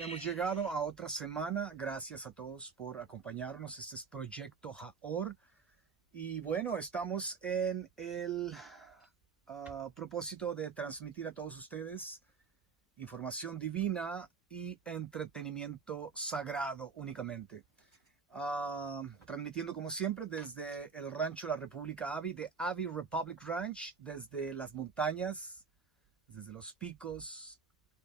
Hemos llegado a otra semana. Gracias a todos por acompañarnos. Este es Proyecto Jaor. Y bueno, estamos en el propósito de transmitir a todos ustedes información divina y entretenimiento sagrado únicamente. Transmitiendo como siempre desde el rancho La República Avi, de Avi Republic Ranch, desde las montañas, desde los picos,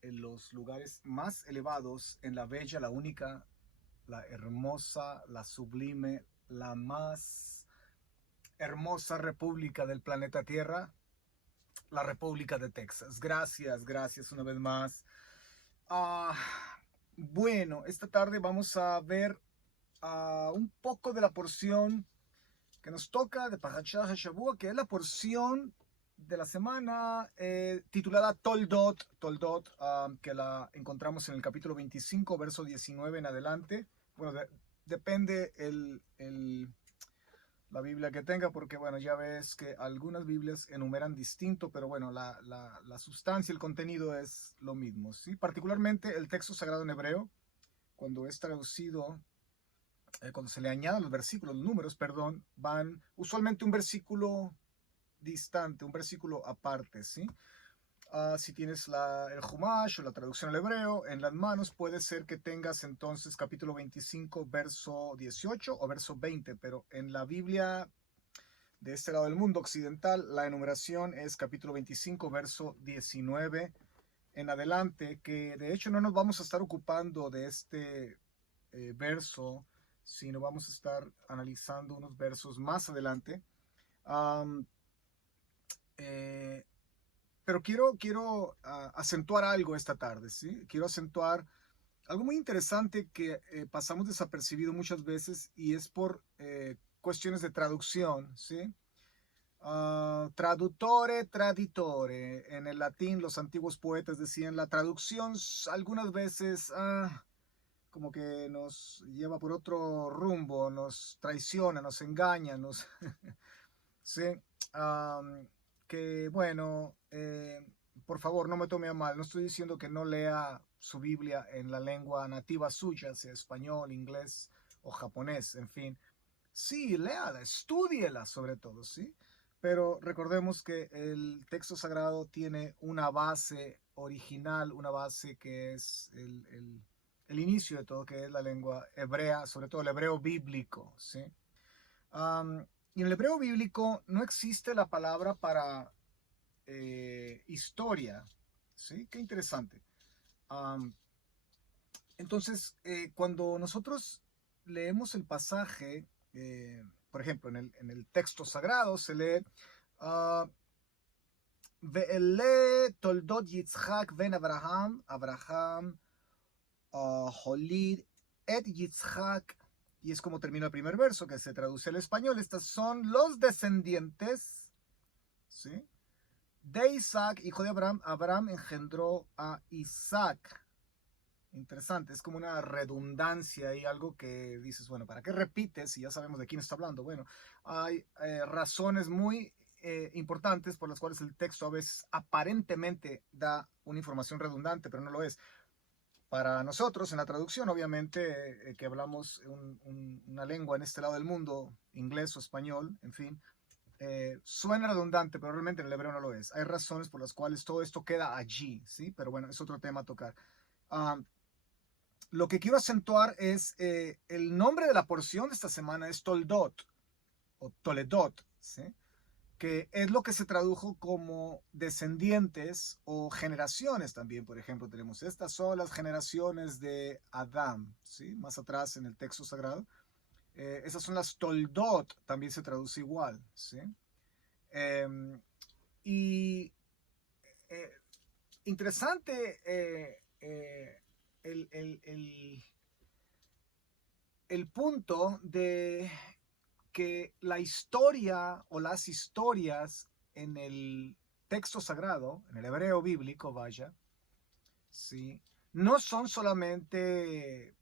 en los lugares más elevados, en la bella, la única, la hermosa, la sublime, la más hermosa república del planeta Tierra, la República de Texas. Gracias, gracias una vez más. Uh, bueno, esta tarde vamos a ver un poco de la porción que nos toca de Parashah HaShavua, que es la porción de la semana titulada Toldot, que la encontramos en el capítulo 25, verso 19 en adelante. Bueno, depende la Biblia que tenga, porque bueno, ya ves que algunas Biblias enumeran distinto, pero bueno, la sustancia, el contenido es lo mismo, ¿sí? Particularmente el texto sagrado en hebreo, cuando es traducido, cuando se le añadan los versículos, los números, perdón, van usualmente un versículo distante, un versículo aparte, ¿sí? Si tienes el Humash o la traducción al hebreo en las manos, puede ser que tengas entonces capítulo 25, verso 18 o verso 20, pero en la Biblia de este lado del mundo occidental, la enumeración es capítulo 25, verso 19 en adelante, que de hecho no nos vamos a estar ocupando de este verso, sino vamos a estar analizando unos versos más adelante. Um, eh, pero quiero acentuar algo esta tarde, ¿sí? Quiero acentuar algo muy interesante que pasamos desapercibido muchas veces y es por cuestiones de traducción, ¿sí? Traductore, traditore. En el latín los antiguos poetas decían la traducción algunas veces como que nos lleva por otro rumbo, nos traiciona, nos engaña, nos... sí, que bueno, por favor no me tome a mal, no estoy diciendo que no lea su Biblia en la lengua nativa suya, sea español, inglés o japonés, en fin. Sí, léala, estúdiela sobre todo, ¿sí? Pero recordemos que el texto sagrado tiene una base original, una base que es el inicio de todo, que es la lengua hebrea, sobre todo el hebreo bíblico, ¿sí? Y en el hebreo bíblico no existe la palabra para historia, ¿sí? Qué interesante. Entonces, cuando nosotros leemos el pasaje, por ejemplo, en el texto sagrado se lee Ve'ele toldot Yitzhak ben Abraham, Abraham Holid et Yitzhak, y es como termina el primer verso, que se traduce al español. Estos son los descendientes, ¿sí?, de Isaac, hijo de Abraham. Abraham engendró a Isaac. Interesante, es como una redundancia y algo que dices, bueno, ¿para qué repites si ya sabemos de quién está hablando? Bueno, hay razones muy importantes por las cuales el texto a veces aparentemente da una información redundante, pero no lo es. Para nosotros, en la traducción, obviamente, que hablamos una lengua en este lado del mundo, inglés o español, en fin, suena redundante, pero realmente en el hebreo no lo es. Hay razones por las cuales todo esto queda allí, ¿sí? Pero bueno, es otro tema a tocar. Lo que quiero acentuar es el nombre de la porción de esta semana es Toldot o Toledot, ¿sí?, que es lo que se tradujo como descendientes o generaciones también. Por ejemplo, tenemos estas son las generaciones de Adán, ¿sí?, más atrás en el texto sagrado. Esas son las Toldot, también se traduce igual, ¿sí? Y eh, interesante el, el, el, el punto de que la historia o las historias en el texto sagrado, en el hebreo bíblico, vaya, ¿sí?, no son solamente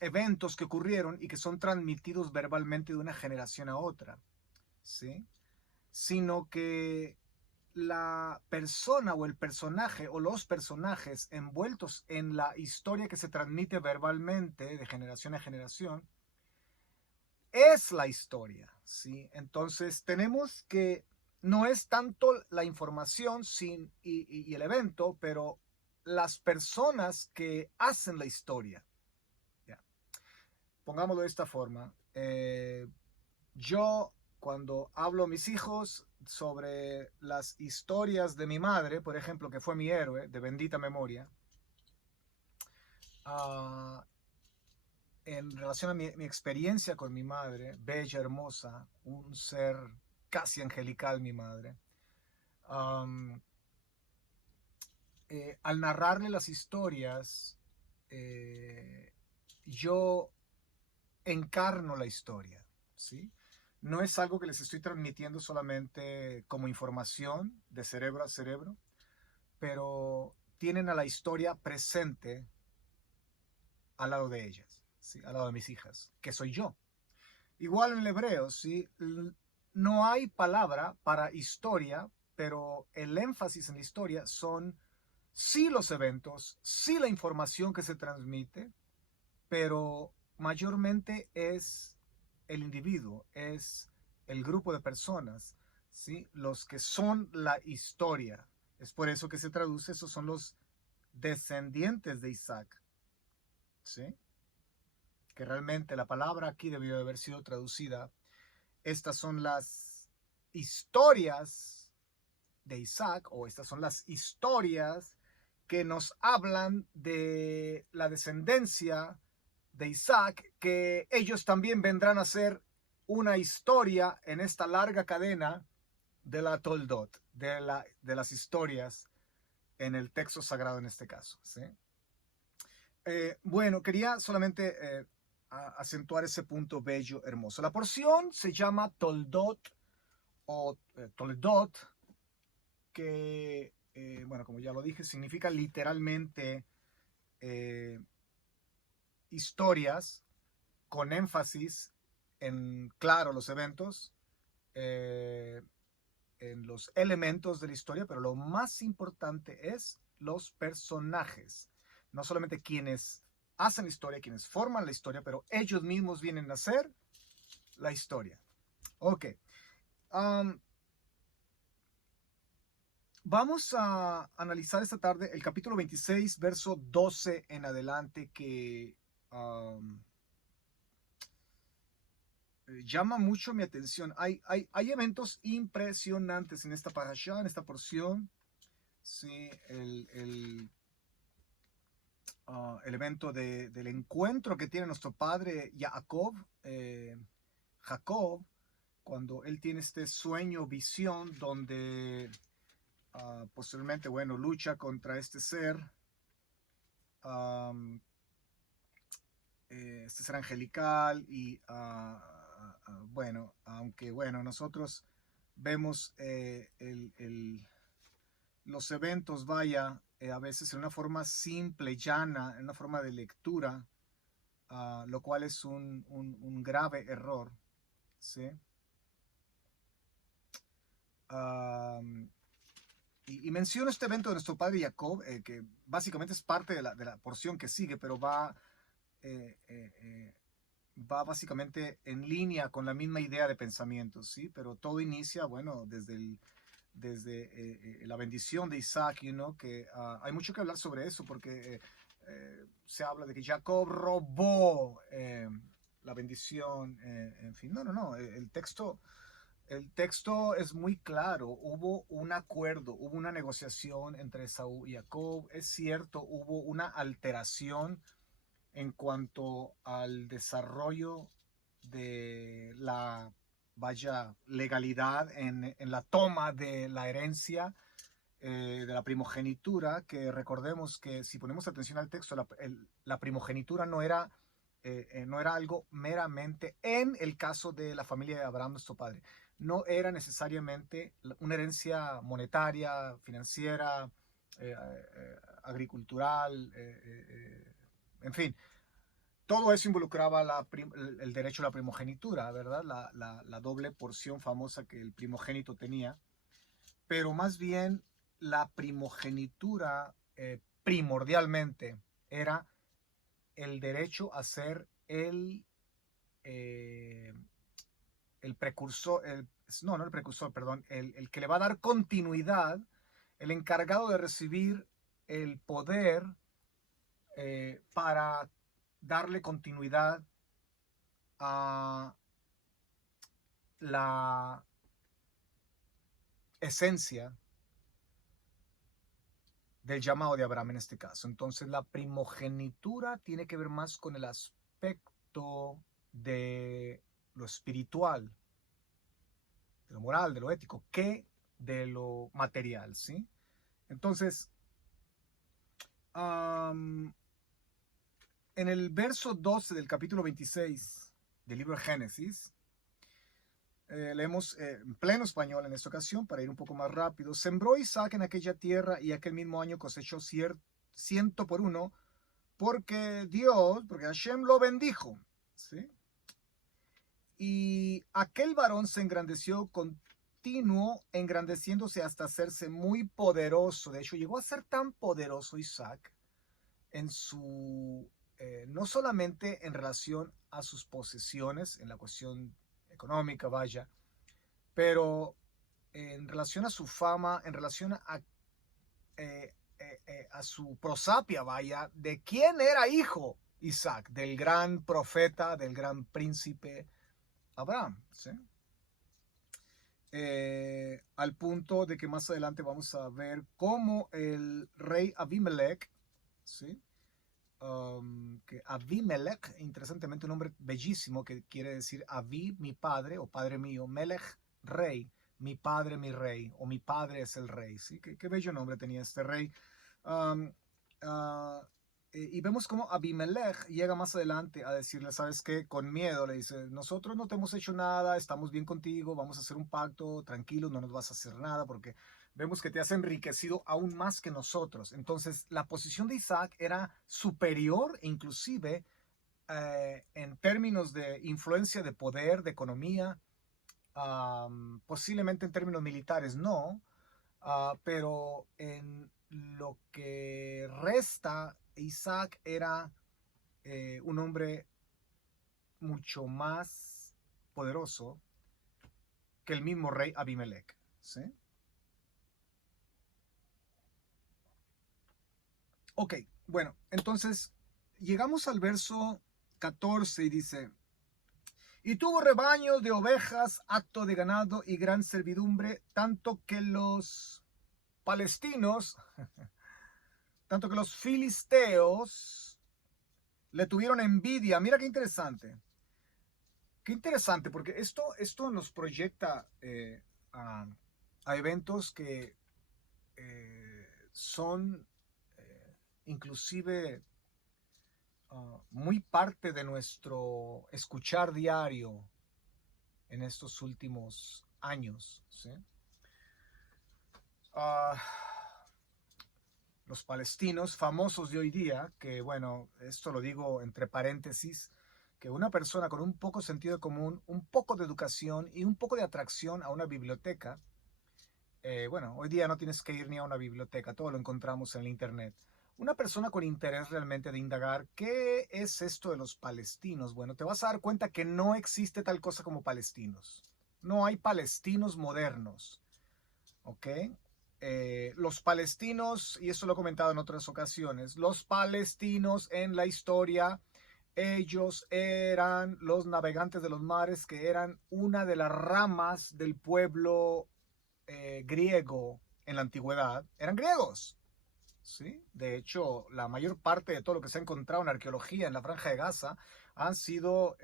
eventos que ocurrieron y que son transmitidos verbalmente de una generación a otra, ¿sí?, sino que la persona o el personaje o los personajes envueltos en la historia que se transmite verbalmente de generación a generación es la historia, ¿sí? Entonces tenemos que no es tanto la información y el evento, pero las personas que hacen la historia. ¿Ya? Pongámoslo de esta forma. Yo, cuando hablo a mis hijos sobre las historias de mi madre, por ejemplo, que fue mi héroe de bendita memoria, uh, en relación a mi experiencia con mi madre, bella, hermosa, un ser casi angelical, mi madre, um, al narrarle las historias, yo encarno la historia, ¿sí? No es algo que les estoy transmitiendo solamente como información de cerebro a cerebro, pero tienen a la historia presente al lado de ellas, ¿sí? Al lado de mis hijas, que soy yo. Igual en el hebreo, ¿sí? No hay palabra para historia, pero el énfasis en la historia son sí los eventos, sí la información que se transmite, pero mayormente es el individuo, es el grupo de personas, ¿sí? Los que son la historia. Es por eso que se traduce, esos son los descendientes de Isaac, ¿sí? Que realmente la palabra aquí debió de haber sido traducida. Estas son las historias de Isaac, o estas son las historias que nos hablan de la descendencia de Isaac, que ellos también vendrán a ser una historia en esta larga cadena de la Toldot, de las historias en el texto sagrado en este caso, ¿sí? Bueno, quería solamente acentuar ese punto bello, hermoso. La porción se llama Toldot o Toldot, que, bueno, como ya lo dije, significa literalmente historias con énfasis en, claro, los eventos, en los elementos de la historia, pero lo más importante es los personajes. No solamente quienes hacen la historia, quienes forman la historia, pero ellos mismos vienen a hacer la historia. Ok. Vamos a analizar esta tarde el capítulo 26, verso 12 en adelante, que llama mucho mi atención. Hay eventos impresionantes en esta parasha, en esta porción. Sí, el evento del encuentro que tiene nuestro padre Jacob, cuando él tiene este sueño, visión, donde posteriormente, bueno, lucha contra este ser, este ser angelical y bueno, aunque bueno, nosotros vemos los eventos, vaya, a veces en una forma simple, llana, en una forma de lectura, lo cual es un grave error, ¿sí? Y menciono este evento de nuestro padre Jacob, que básicamente es parte de la porción que sigue, pero va básicamente en línea con la misma idea de pensamiento, ¿sí? Pero todo inicia, bueno, desde la bendición de Isaac, que hay mucho que hablar sobre eso, porque se habla de que Jacob robó la bendición, en fin, no, el texto es muy claro. Hubo un acuerdo, hubo una negociación entre Esaú y Jacob. Es cierto, hubo una alteración en cuanto al desarrollo de la, vaya, legalidad en la toma de la herencia, de la primogenitura, que recordemos que si ponemos atención al texto, la primogenitura no era algo meramente en el caso de la familia de Abraham, nuestro padre. No era necesariamente una herencia monetaria, financiera, agricultural, en fin. Todo eso involucraba el derecho a la primogenitura, ¿verdad? La doble porción famosa que el primogénito tenía. pero más bien la primogenitura primordialmente era el derecho a ser eh, el precursor, no el precursor, perdón, el que le va a dar continuidad, el encargado de recibir el poder para darle continuidad a la esencia del llamado de Abraham en este caso. Entonces la primogenitura tiene que ver más con el aspecto de lo espiritual, de lo moral, de lo ético, que de lo material, ¿sí? Entonces, en el verso 12 del capítulo 26 del libro de Génesis, leemos en pleno español en esta ocasión para ir un poco más rápido. Sembró Isaac en aquella tierra y aquel mismo año cosechó 100 por uno, porque Hashem lo bendijo, ¿sí? Y aquel varón se engrandeció, continuó engrandeciéndose hasta hacerse muy poderoso. De hecho, llegó a ser tan poderoso Isaac en su, no solamente en relación a sus posesiones, en la cuestión económica, vaya, pero en relación a su fama, en relación a su prosapia, vaya, de quién era hijo Isaac, del gran profeta, del gran príncipe Abraham, ¿sí? Al punto de que más adelante vamos a ver cómo el rey Abimelech, ¿sí? Que Abimelech, interesantemente un nombre bellísimo que quiere decir Avi, mi padre, o padre mío, Melech, rey, mi padre, mi rey, o mi padre es el rey, ¿sí? Qué bello nombre tenía este rey. Um, uh, y vemos cómo Abimelech llega más adelante a decirle, ¿sabes qué? Con miedo le dice, nosotros no te hemos hecho nada, estamos bien contigo, vamos a hacer un pacto, tranquilo, no nos vas a hacer nada, porque vemos que te has enriquecido aún más que nosotros. Entonces, la posición de Isaac era superior, inclusive en términos de influencia, de poder, de economía, posiblemente en términos militares no, pero en lo que resta, Isaac era un hombre mucho más poderoso que el mismo rey Abimelech, ¿sí? Ok, bueno, entonces llegamos al verso 14 y dice, y tuvo rebaño de ovejas, acto de ganado y gran servidumbre, palestinos, tanto que los filisteos le tuvieron envidia. Mira qué interesante, porque esto nos proyecta a eventos que son inclusive muy parte de nuestro escuchar diario en estos últimos años, ¿sí? Los palestinos famosos de hoy día, que bueno, esto lo digo entre paréntesis, que una persona con un poco sentido común, un poco de educación y un poco de atracción a una biblioteca, bueno, hoy día no tienes que ir ni a una biblioteca, todo lo encontramos en el internet. Una persona con interés realmente de indagar qué es esto de los palestinos, bueno, te vas a dar cuenta que no existe tal cosa como palestinos. No hay palestinos modernos, ¿ok? Los palestinos, y eso lo he comentado en otras ocasiones, los palestinos en la historia, ellos eran los navegantes de los mares, que eran una de las ramas del pueblo griego en la antigüedad, eran griegos, ¿sí? De hecho, la mayor parte de todo lo que se ha encontrado en arqueología en la Franja de Gaza han sido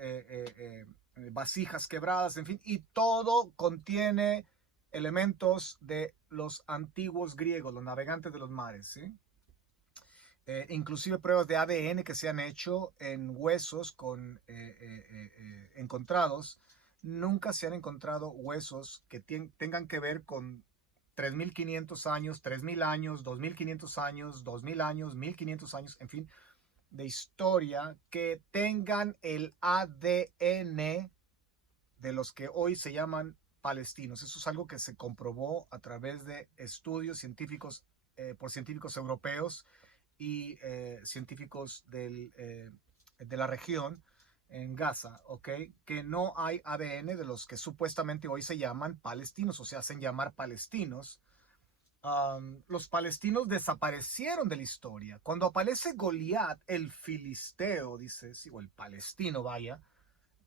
vasijas quebradas, en fin, y todo contiene elementos de los antiguos griegos, los navegantes de los mares, ¿sí? Inclusive pruebas de ADN que se han hecho en huesos encontrados. Nunca se han encontrado huesos que tengan que ver con 3.500 años, 3.000 años, 2.500 años, 2.000 años, 1.500 años, en fin, de historia que tengan el ADN de los que hoy se llaman palestinos. Eso es algo que se comprobó a través de estudios científicos por científicos europeos y científicos de la región en Gaza, ¿ok? Que no hay ADN de los que supuestamente hoy se llaman palestinos o se hacen llamar palestinos. Los palestinos desaparecieron de la historia. Cuando aparece Goliat, el filisteo, dice, sí, o el palestino, vaya,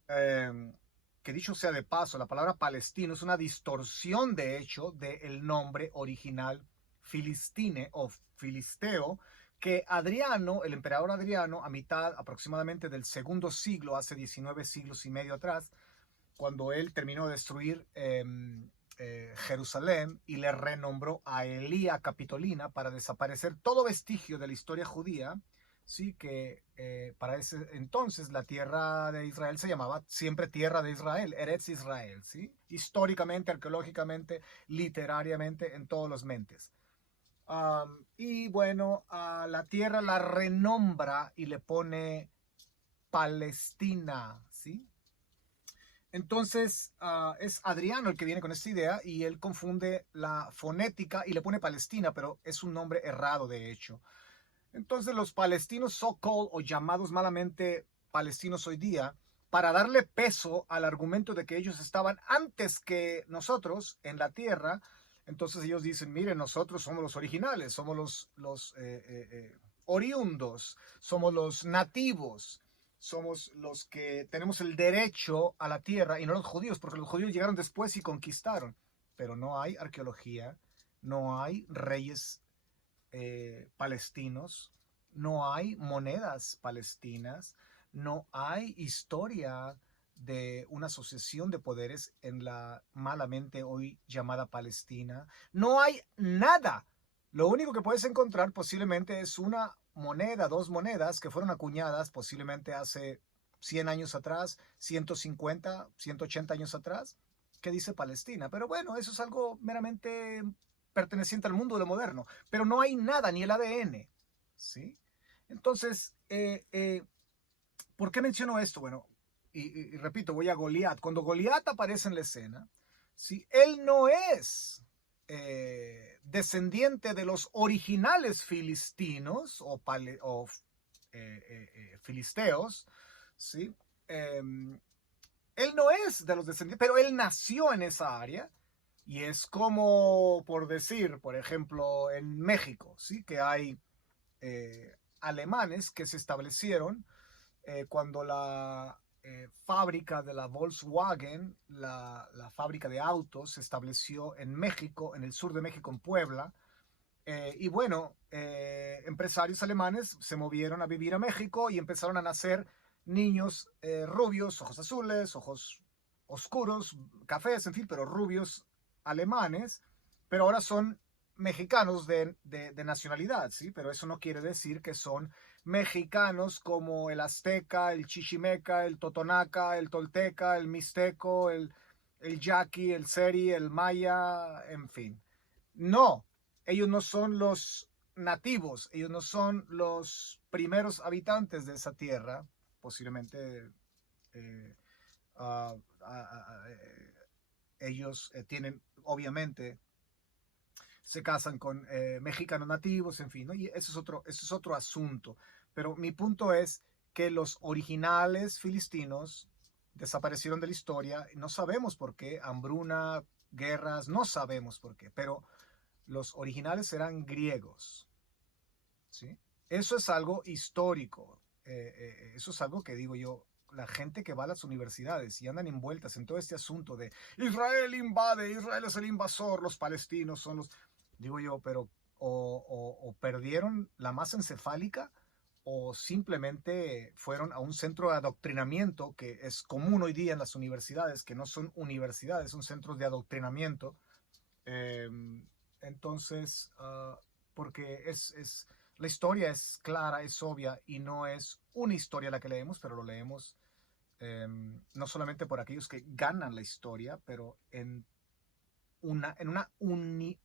que dicho sea de paso, la palabra palestino es una distorsión, de hecho, del nombre original filistine o filisteo, que Adriano, el emperador Adriano, a mitad aproximadamente del segundo siglo, hace 19 siglos y medio atrás, cuando él terminó de destruir Jerusalén y le renombró a Elía Capitolina para desaparecer todo vestigio de la historia judía, sí, que para ese entonces la tierra de Israel se llamaba siempre tierra de Israel, Eretz Israel, ¿sí? Históricamente, arqueológicamente, literariamente, en todos los mentes. Y bueno, a la tierra la renombra y le pone Palestina, ¿sí? Entonces es Adriano el que viene con esta idea y él confunde la fonética y le pone Palestina, pero es un nombre errado de hecho. Entonces los palestinos so-called o llamados malamente palestinos hoy día, para darle peso al argumento de que ellos estaban antes que nosotros en la tierra, entonces ellos dicen, miren, nosotros somos los originales, somos los oriundos, somos los nativos, somos los que tenemos el derecho a la tierra y no los judíos, porque los judíos llegaron después y conquistaron. Pero no hay arqueología, no hay reyes palestinos, no hay monedas palestinas, no hay historia de una asociación de poderes en la malamente hoy llamada Palestina. No hay nada. Lo único que puedes encontrar posiblemente es una moneda, dos monedas que fueron acuñadas posiblemente hace 100 años atrás, 150, 180 años atrás, que dice Palestina. Pero bueno, eso es algo meramente perteneciente al mundo de lo moderno, pero no hay nada, ni el ADN, ¿sí? Entonces, ¿por qué menciono esto? Bueno, y repito, voy a Goliat. Cuando Goliat aparece en la escena, ¿sí? Él no es descendiente de los originales filistinos o filisteos, ¿sí? Él no es de los descendientes, pero él nació en esa área y es como, por decir, por ejemplo, en México, ¿sí? Que hay alemanes que se establecieron cuando la fábrica de la Volkswagen, la fábrica de autos, se estableció en México, en el sur de México, en Puebla. Y bueno, empresarios alemanes se movieron a vivir a México y empezaron a nacer niños rubios, ojos azules, ojos oscuros, cafés, en fin, pero rubios alemanes, pero ahora son mexicanos de nacionalidad, ¿sí? Pero eso no quiere decir que son mexicanos como el azteca, el chichimeca, el totonaca, el tolteca, el mixteco, el yaqui, el seri, el maya, en fin. No, ellos no son los nativos, ellos no son los primeros habitantes de esa tierra, posiblemente eh, uh, uh, ellos tienen, obviamente, se casan con mexicanos nativos, en fin, ¿no? Y eso es otro asunto. Pero mi punto es que los originales filistinos desaparecieron de la historia, no sabemos por qué, hambruna, guerras, no sabemos por qué, pero los originales eran griegos, ¿sí? Eso es algo histórico, eso es algo que digo yo, la gente que va a las universidades y andan envueltas en todo este asunto de Israel invade, Israel es el invasor, los palestinos son los... Digo yo, pero o perdieron la masa encefálica o simplemente fueron a un centro de adoctrinamiento que es común hoy día en las universidades, que no son universidades, son centros de adoctrinamiento. Eh, entonces, porque la historia es clara, es obvia y no es una historia la que leemos, pero lo leemos no solamente por aquellos que ganan la historia, pero en una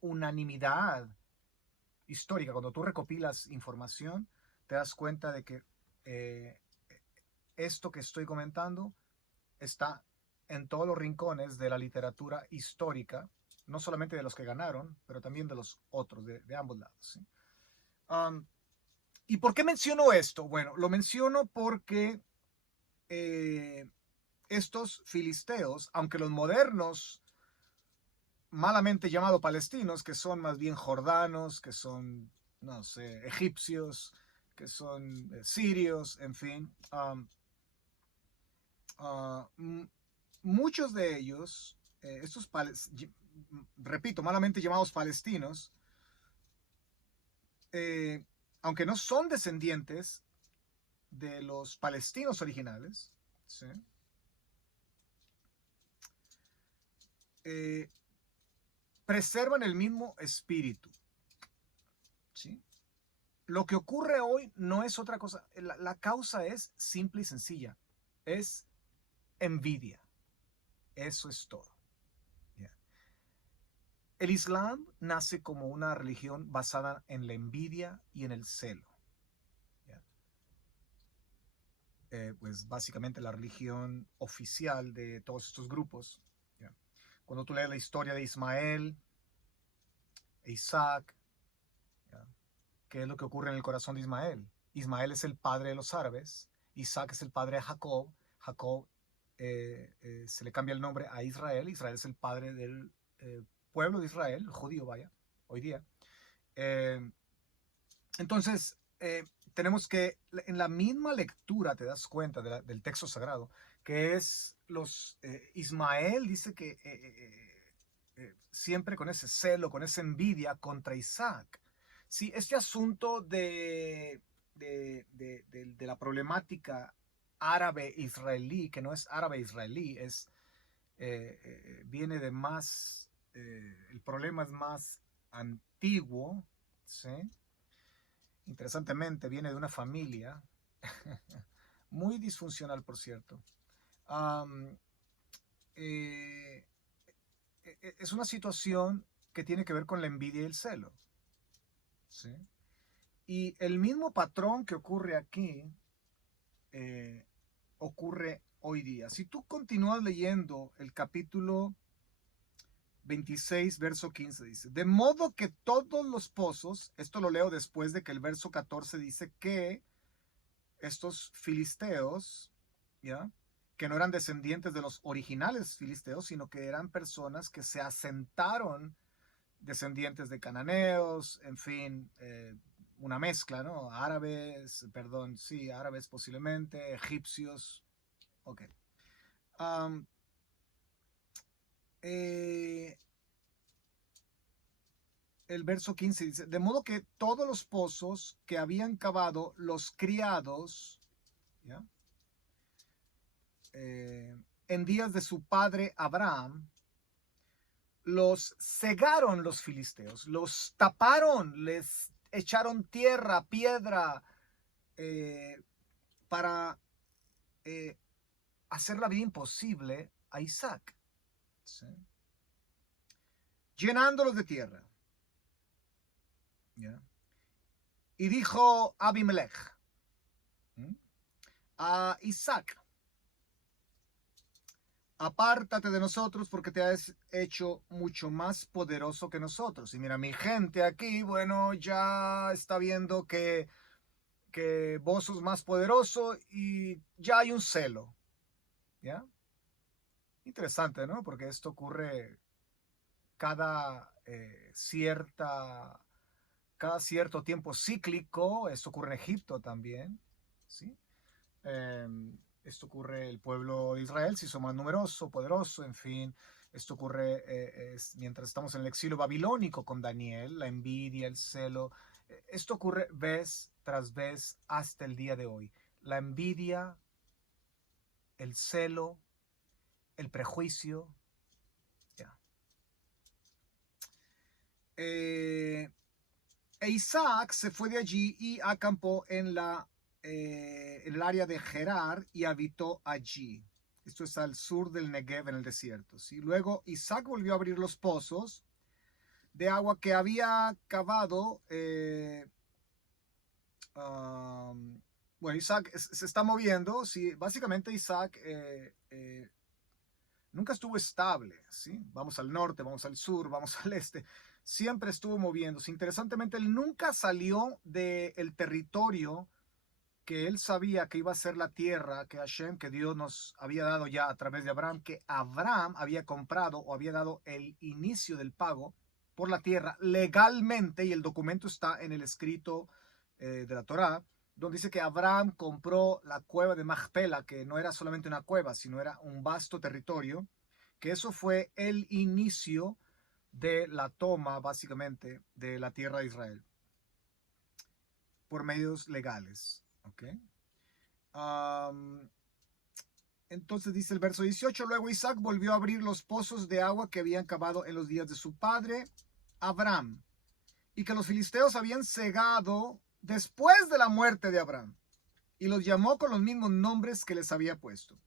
unanimidad histórica. Cuando tú recopilas información, te das cuenta de que esto que estoy comentando está en todos los rincones de la literatura histórica, no solamente de los que ganaron, pero también de los otros, de ambos lados. ¿Sí? ¿Y por qué menciono esto? Bueno, lo menciono porque estos filisteos, aunque los modernos, malamente llamados palestinos, que son más bien jordanos, que son, no sé, egipcios, que son sirios, en fin, muchos de ellos, repito, malamente llamados palestinos, aunque no son descendientes de los palestinos originales, ¿sí? Preservan el mismo espíritu, ¿sí? Lo que ocurre hoy no es otra cosa, la causa es simple y sencilla, es envidia, eso es todo. Yeah. El Islam nace como una religión basada en la envidia y en el celo. Pues básicamente la religión oficial de todos estos grupos. ¿Ya? Cuando tú lees la historia de Ismael, Isaac, ¿ya? ¿Qué es lo que ocurre en el corazón de Ismael? Ismael es el padre de los árabes, Isaac es el padre de Jacob, Jacob se le cambia el nombre a Israel, Israel es el padre del pueblo de Israel, el judío, vaya, hoy día. Entonces, tenemos que, en la misma lectura te das cuenta del texto sagrado, que es Ismael dice que siempre con ese celo, con esa envidia contra Isaac. Sí, este asunto de la problemática árabe-israelí, que no es árabe-israelí, viene de más, el problema es más antiguo, ¿sí? Interesantemente, viene de una familia muy disfuncional, por cierto. Es una situación que tiene que ver con la envidia y el celo. ¿Sí? Y el mismo patrón que ocurre aquí ocurre hoy día. Si tú continúas leyendo el capítulo 26, verso 15, dice, de modo que todos los pozos, esto lo leo después de que el verso 14 dice que estos filisteos, ¿ya? Que no eran descendientes de los originales filisteos, sino que eran personas que se asentaron, descendientes de cananeos, en fin, una mezcla, ¿no? Árabes, perdón, sí, árabes posiblemente, egipcios, ok. El verso 15 dice, de modo que todos los pozos que habían cavado los criados, ¿ya? En días de su padre Abraham, los cegaron los filisteos, los taparon, les echaron tierra, piedra, para hacer la vida imposible a Isaac, ¿sí? Llenándolos de tierra. ¿Ya? Y dijo Abimelech a Isaac, apártate de nosotros porque te has hecho mucho más poderoso que nosotros. Y mira, mi gente aquí, bueno, ya está viendo que vos sos más poderoso y ya hay un celo. ¿Ya? Interesante, ¿no? Porque esto ocurre cada cierto tiempo cíclico. Esto ocurre en Egipto también, ¿sí? Esto ocurre, el pueblo de Israel se hizo más numeroso, poderoso, en fin. Esto ocurre mientras estamos en el exilio babilónico con Daniel, la envidia, el celo. Esto ocurre vez tras vez hasta el día de hoy. La envidia, el celo, el prejuicio. Yeah. Isaac se fue de allí y acampó en el área de Gerar y habitó allí. Esto es al sur del Negev, en el desierto. ¿Sí? Luego Isaac volvió a abrir los pozos de agua que había cavado. Bueno, Isaac se está moviendo. ¿Sí? Básicamente Isaac nunca estuvo estable, ¿sí? Vamos al norte, vamos al sur, vamos al este, siempre estuvo moviéndose. Interesantemente, él nunca salió del territorio que él sabía que iba a ser la tierra que Hashem, que Dios nos había dado ya a través de Abraham, que Abraham había comprado o había dado el inicio del pago por la tierra legalmente, y el documento está en el escrito de la Torá, donde dice que Abraham compró la cueva de Machpela, que no era solamente una cueva, sino era un vasto territorio, que eso fue el inicio de la toma, básicamente, de la tierra de Israel, por medios legales. ¿Ok? Entonces dice el verso 18, luego Isaac volvió a abrir los pozos de agua que habían cavado en los días de su padre Abraham, y que los filisteos habían cegado después de la muerte de Abraham, y los llamó con los mismos nombres que les había puesto.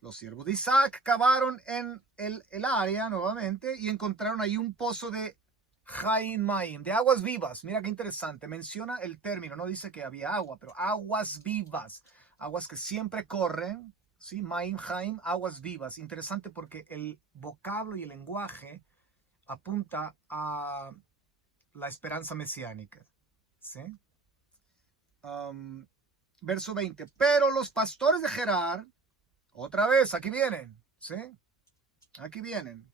Los siervos de Isaac cavaron en el área nuevamente y encontraron ahí un pozo de Haim Maim, de aguas vivas. Mira qué interesante, menciona el término, no dice que había agua, pero aguas vivas, aguas que siempre corren, ¿sí? Maim, Haim, aguas vivas. Interesante porque el vocablo y el lenguaje apunta a la esperanza mesiánica, ¿sí? Verso 20, pero los pastores de Gerar, otra vez, aquí vienen, ¿sí? Aquí vienen.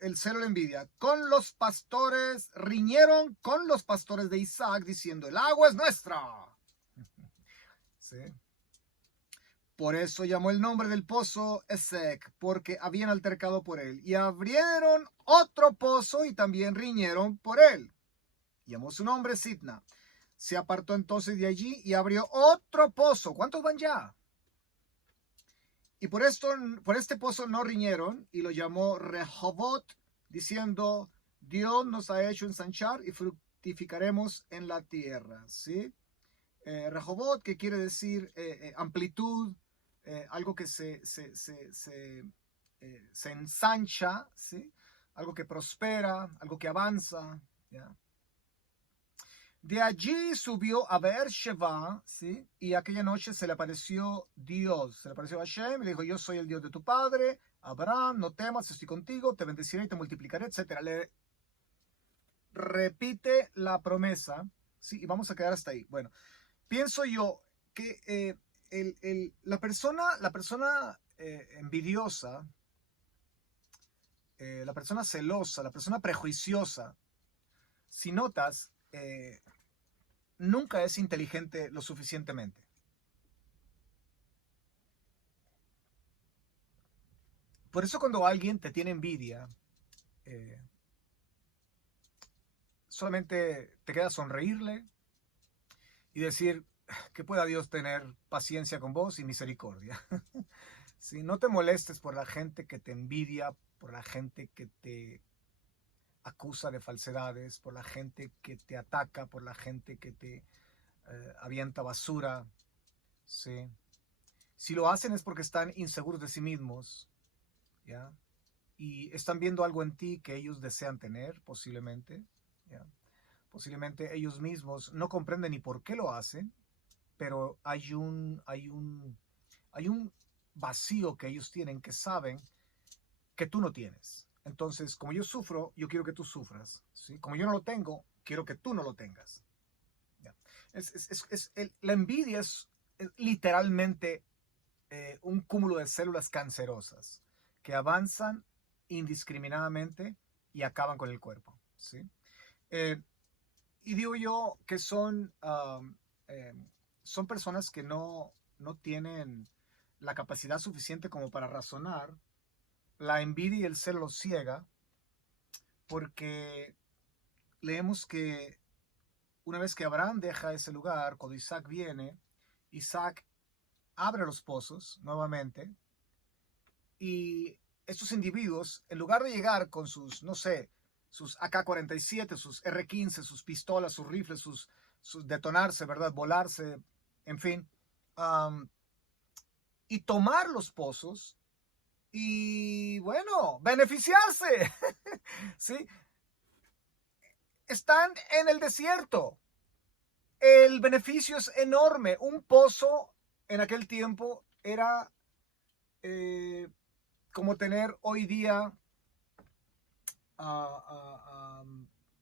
El celo, la envidia. Con los pastores, riñeron con los pastores de Isaac, diciendo, el agua es nuestra. ¿Sí? Por eso llamó el nombre del pozo Esek, porque habían altercado por él. Y abrieron otro pozo y también riñeron por él. Llamó su nombre Sitna. Se apartó entonces de allí y abrió otro pozo. ¿Cuántos van ya? Y por este pozo no riñeron, y lo llamó Rehovot, diciendo, Dios nos ha hecho ensanchar y fructificaremos en la tierra, ¿sí? Rehovot, que quiere decir amplitud, algo que se ensancha, ¿sí? Algo que prospera, algo que avanza, ¿ya? De allí subió a Beersheba, ¿sí? Y aquella noche se le apareció Dios, se le apareció Hashem y le dijo, yo soy el Dios de tu padre, Abraham, no temas, estoy contigo, te bendeciré y te multiplicaré, etc. Le repite la promesa, ¿sí? Y vamos a quedar hasta ahí. Bueno, pienso yo que la persona envidiosa, la persona celosa, la persona prejuiciosa, si notas, nunca es inteligente lo suficientemente. Por eso cuando alguien te tiene envidia, solamente te queda sonreírle y decir que pueda Dios tener paciencia con vos y misericordia. Si no te molestes por la gente que te envidia, por la gente que te acusa de falsedades, por la gente que te ataca, por la gente que te avienta basura, ¿sí? Si lo hacen es porque están inseguros de sí mismos, ¿ya? Y están viendo algo en ti que ellos desean tener, posiblemente, ¿ya? Posiblemente ellos mismos no comprenden ni por qué lo hacen, pero hay un vacío que ellos tienen, que saben que tú no tienes. Entonces, como yo sufro, yo quiero que tú sufras, ¿sí? Como yo no lo tengo, quiero que tú no lo tengas. ¿Ya? La envidia es literalmente un cúmulo de células cancerosas que avanzan indiscriminadamente y acaban con el cuerpo, ¿sí? Y digo yo que son personas que no tienen la capacidad suficiente como para razonar. La envidia y el celo los ciega, porque leemos que una vez que Abraham deja ese lugar, cuando Isaac viene, Isaac abre los pozos nuevamente, y estos individuos, en lugar de llegar con sus, no sé, sus AK-47, sus R-15, sus pistolas, sus rifles, sus detonarse, ¿verdad? Volarse, en fin, y tomar los pozos y, bueno, beneficiarse, ¿sí? Están en el desierto. El beneficio es enorme. Un pozo en aquel tiempo era eh, como tener hoy día,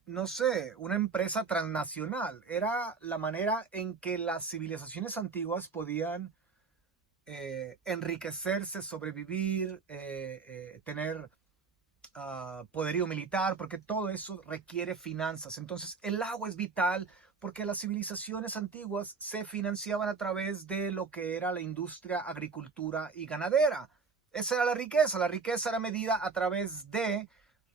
no sé, una empresa transnacional. Era la manera en que las civilizaciones antiguas podían enriquecerse, sobrevivir, tener poderío militar, porque todo eso requiere finanzas. Entonces, el agua es vital porque las civilizaciones antiguas se financiaban a través de lo que era la industria, agricultura y ganadera. Esa era la riqueza. La riqueza era medida a través de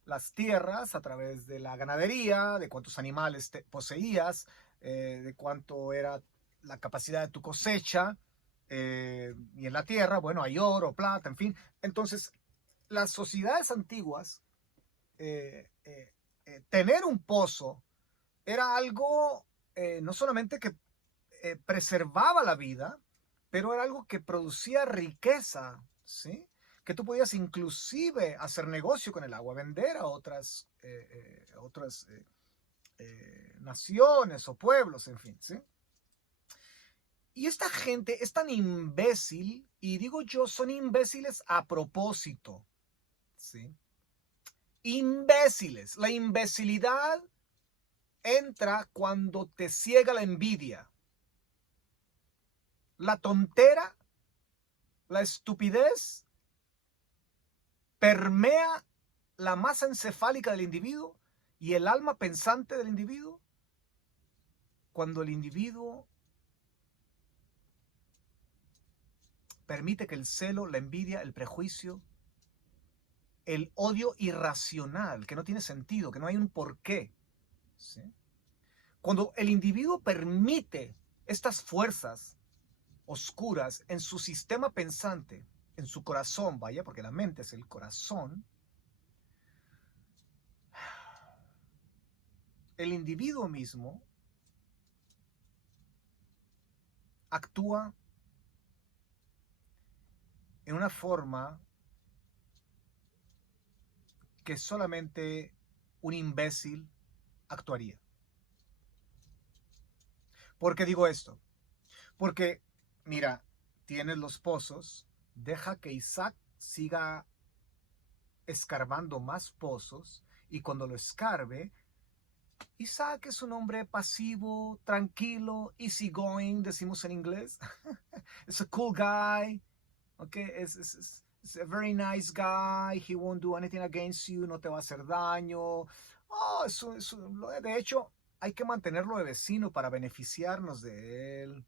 las tierras, a través de la ganadería, de cuántos animales poseías, de cuánto era la capacidad de tu cosecha. Y en la tierra, bueno, hay oro, plata, en fin. Entonces, las sociedades antiguas, tener un pozo era algo no solamente que preservaba la vida, pero era algo que producía riqueza, ¿sí? Que tú podías inclusive hacer negocio con el agua, vender a otras naciones o pueblos, en fin, ¿sí? Y esta gente es tan imbécil, y digo yo, son imbéciles a propósito, ¿sí? Imbéciles. La imbecilidad entra cuando te ciega la envidia. La tontera, la estupidez, permea la masa encefálica del individuo y el alma pensante del individuo cuando el individuo permite que el celo, la envidia, el prejuicio, el odio irracional, que no tiene sentido, que no hay un porqué, ¿sí? Cuando el individuo permite estas fuerzas oscuras en su sistema pensante, en su corazón, vaya, porque la mente es el corazón, el individuo mismo actúa en una forma que solamente un imbécil actuaría. ¿Por qué digo esto? Porque, mira, tienes los pozos, deja que Isaac siga escarbando más pozos y cuando lo escarbe, Isaac es un hombre pasivo, tranquilo, easygoing, decimos en inglés. Es a cool guy, okay? Es a very nice guy, he won't do anything against you, no te va a hacer daño. Oh, de hecho, hay que mantenerlo de vecino para beneficiarnos de él.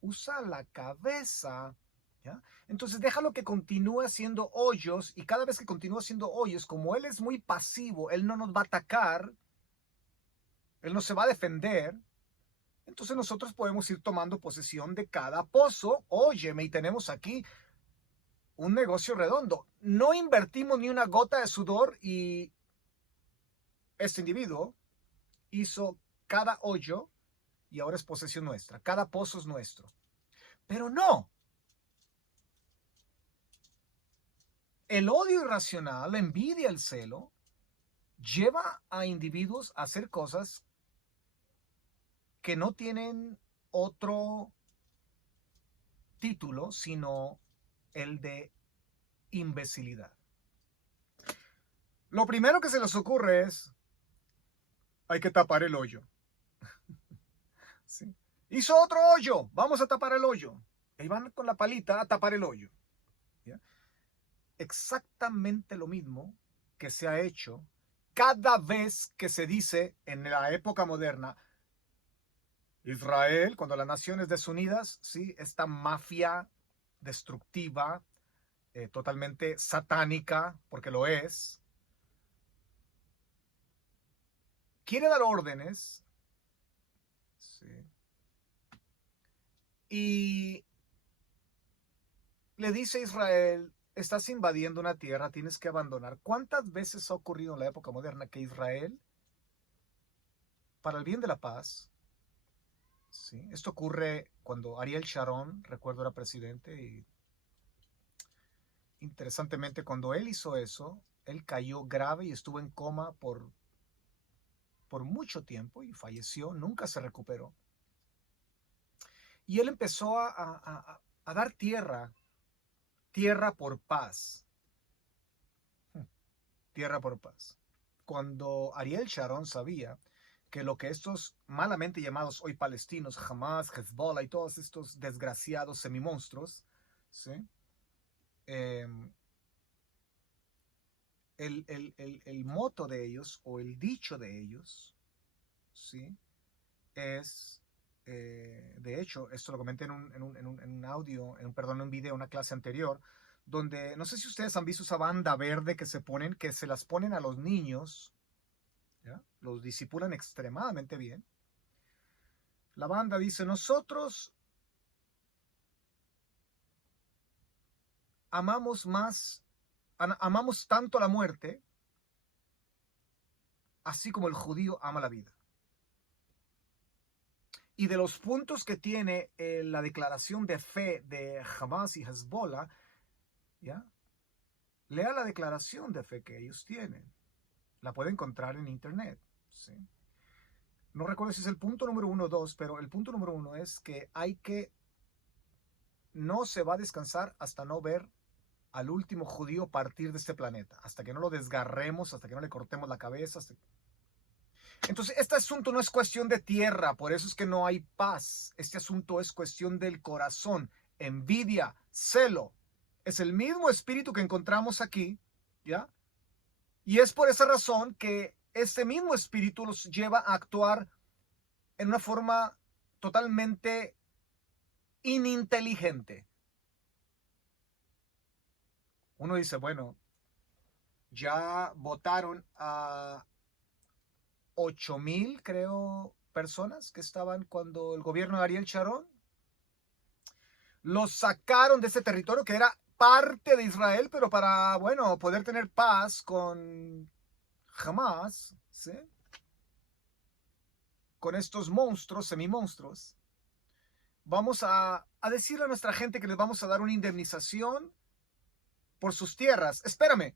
Usa la cabeza, ¿ya? Entonces déjalo que continúe haciendo hoyos y cada vez que continúe haciendo hoyos, como él es muy pasivo, él no nos va a atacar, él no se va a defender. Entonces nosotros podemos ir tomando posesión de cada pozo. Óyeme, y tenemos aquí un negocio redondo. No invertimos ni una gota de sudor y este individuo hizo cada hoyo y ahora es posesión nuestra. Cada pozo es nuestro. Pero no. El odio irracional, la envidia, el celo, lleva a individuos a hacer cosas que no tienen otro título sino el de imbecilidad. Lo primero que se les ocurre es, hay que tapar el hoyo. ¿Sí? Hizo otro hoyo, vamos a tapar el hoyo. Y van con la palita a tapar el hoyo. ¿Ya? Exactamente lo mismo que se ha hecho cada vez que se dice en la época moderna, Israel, cuando las naciones desunidas, ¿sí? Esta mafia destructiva, totalmente satánica, porque lo es, quiere dar órdenes, ¿sí? Y le dice a Israel, estás invadiendo una tierra, tienes que abandonar. ¿Cuántas veces ha ocurrido en la época moderna que Israel, para el bien de la paz, ¿sí? Esto ocurre cuando Ariel Sharon, recuerdo, era presidente, y interesantemente cuando él hizo eso, él cayó grave y estuvo en coma por mucho tiempo y falleció, nunca se recuperó. Y él empezó a dar tierra tierra por paz. Tierra por paz. Cuando Ariel Sharon sabía que lo que estos malamente llamados hoy palestinos, Hamas, Hezbollah y todos estos desgraciados semimonstruos, ¿sí? El moto de ellos o el dicho de ellos, ¿sí? Es, de hecho, esto lo comenté en un audio, en un video, una clase anterior, donde no sé si ustedes han visto esa banda verde que se las ponen a los niños, ¿ya? Los disipulan extremadamente bien. La banda dice: nosotros amamos tanto la muerte, así como el judío ama la vida. Y de los puntos que tiene la declaración de fe de Hamas y Hezbollah, ¿ya? Lea la declaración de fe que ellos tienen. La puede encontrar en internet, ¿sí? No recuerdo si es el punto número 1 o 2, pero el punto número 1 es que no se va a descansar hasta no ver al último judío partir de este planeta, hasta que no lo desgarremos, hasta que no le cortemos la cabeza. Entonces, este asunto no es cuestión de tierra, por eso es que no hay paz. Este asunto es cuestión del corazón, envidia, celo. Es el mismo espíritu que encontramos aquí, ¿ya? Y es por esa razón que este mismo espíritu los lleva a actuar en una forma totalmente ininteligente. Uno dice, bueno, ya votaron a 8,000, creo, personas que estaban cuando el gobierno de Ariel Sharon los sacaron de ese territorio que era parte de Israel, pero para, bueno, poder tener paz con Hamas, ¿sí? Con estos monstruos, semimonstruos, vamos a decirle a nuestra gente que les vamos a dar una indemnización por sus tierras. Espérame.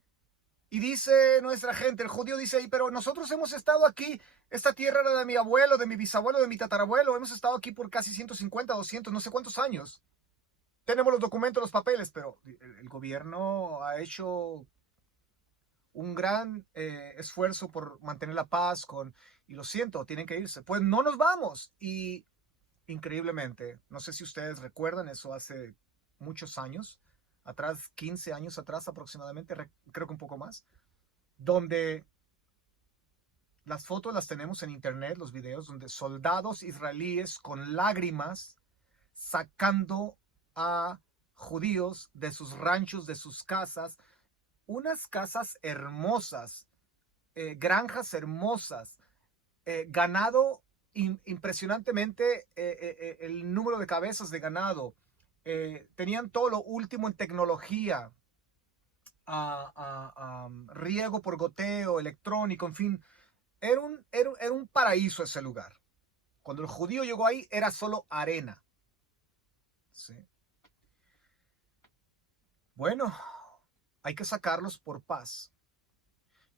Y dice nuestra gente, el judío dice ahí, pero nosotros hemos estado aquí, esta tierra era de mi abuelo, de mi bisabuelo, de mi tatarabuelo, hemos estado aquí por casi 150, 200, no sé cuántos años. Tenemos los documentos, los papeles, pero el gobierno ha hecho un gran esfuerzo por mantener la paz y lo siento, tienen que irse. Pues no nos vamos. Y increíblemente, no sé si ustedes recuerdan eso hace muchos años atrás, 15 años atrás aproximadamente, creo que un poco más, donde las fotos las tenemos en internet, los videos, donde soldados israelíes con lágrimas sacando a judíos de sus ranchos, de sus casas, unas casas hermosas, granjas hermosas, ganado impresionantemente, el número de cabezas de ganado, tenían todo lo último en tecnología, riego por goteo, electrónico, en fin, era un paraíso ese lugar. Cuando el judío llegó ahí era solo arena. ¿Sí? Bueno, hay que sacarlos por paz.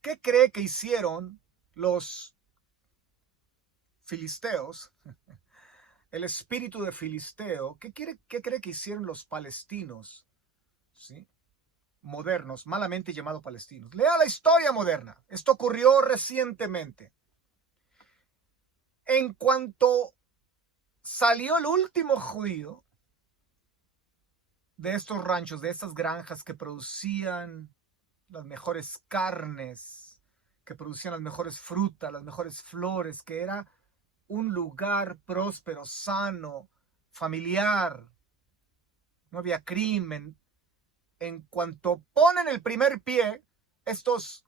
¿Qué cree que hicieron los filisteos? El espíritu de filisteo. ¿Qué cree que hicieron los palestinos? ¿Sí? Modernos, malamente llamados palestinos. Lea la historia moderna. Esto ocurrió recientemente. En cuanto salió el último judío de estos ranchos, de estas granjas que producían las mejores carnes, que producían las mejores frutas, las mejores flores, que era un lugar próspero, sano, familiar, no había crimen. En cuanto ponen el primer pie, estos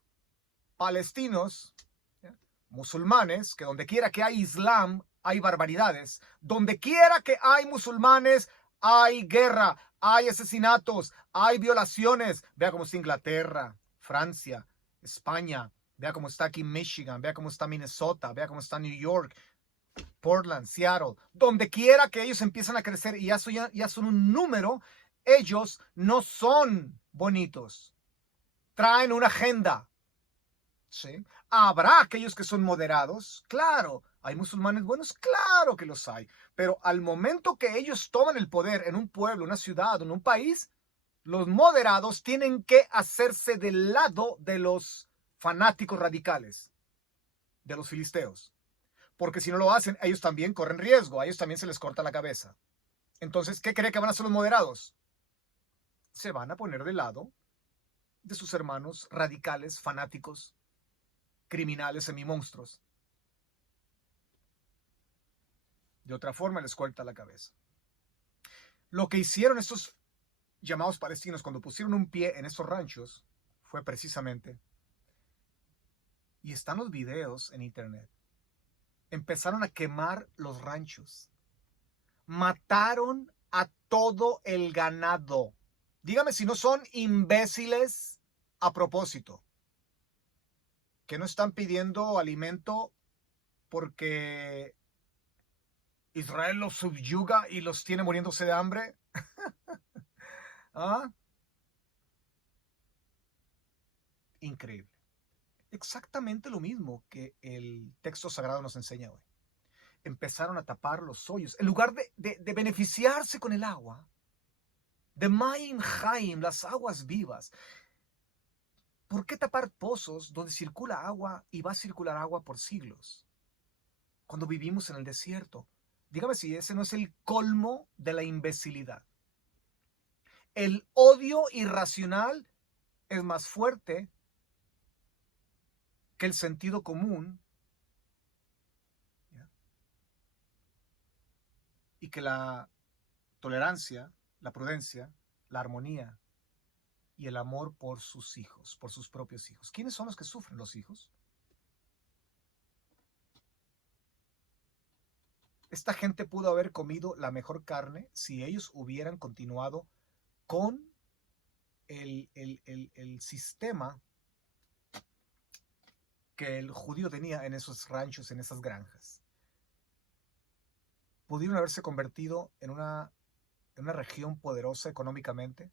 palestinos, ¿ya?, musulmanes, que donde quiera que hay islam, hay barbaridades. Donde quiera que hay musulmanes, hay guerra, hay asesinatos, hay violaciones. Vea cómo está Inglaterra, Francia, España. Vea cómo está aquí Michigan, vea cómo está Minnesota, vea cómo está New York, Portland, Seattle. Donde quiera que ellos empiezan a crecer y ya son un número, ellos no son bonitos. Traen una agenda. ¿Sí? Habrá aquellos que son moderados, claro. ¿Hay musulmanes buenos? Claro que los hay. Pero al momento que ellos toman el poder en un pueblo, una ciudad, en un país, Los moderados tienen que hacerse del lado de los fanáticos radicales, de los filisteos. Porque si no lo hacen, ellos también corren riesgo, a ellos también se les corta la cabeza. Entonces, ¿qué cree que van a hacer los moderados? Se van a poner del lado de sus hermanos radicales, fanáticos, criminales, semimonstruos. De otra forma les corta la cabeza. Lo que hicieron estos llamados palestinos cuando pusieron un pie en esos ranchos fue precisamente, y están los videos en internet, empezaron a quemar los ranchos. Mataron a todo el ganado. Dígame si no son imbéciles a propósito. Que no están pidiendo alimento porque Israel los subyuga y los tiene muriéndose de hambre. ¿Ah? Increíble. Exactamente lo mismo que el texto sagrado nos enseña hoy. Empezaron a tapar los hoyos. En lugar de beneficiarse con el agua, de Mayim Haim, las aguas vivas. ¿Por qué tapar pozos donde circula agua y va a circular agua por siglos? Cuando vivimos en el desierto. Dígame si ese no es el colmo de la imbecilidad. El odio irracional es más fuerte que el sentido común, ¿ya? Y que la tolerancia, la prudencia, la armonía y el amor por sus hijos, por sus propios hijos. ¿Quiénes son los que sufren? Los hijos. Esta gente pudo haber comido la mejor carne si ellos hubieran continuado con el sistema que el judío tenía en esos ranchos, en esas granjas. Pudieron haberse convertido en una región poderosa económicamente,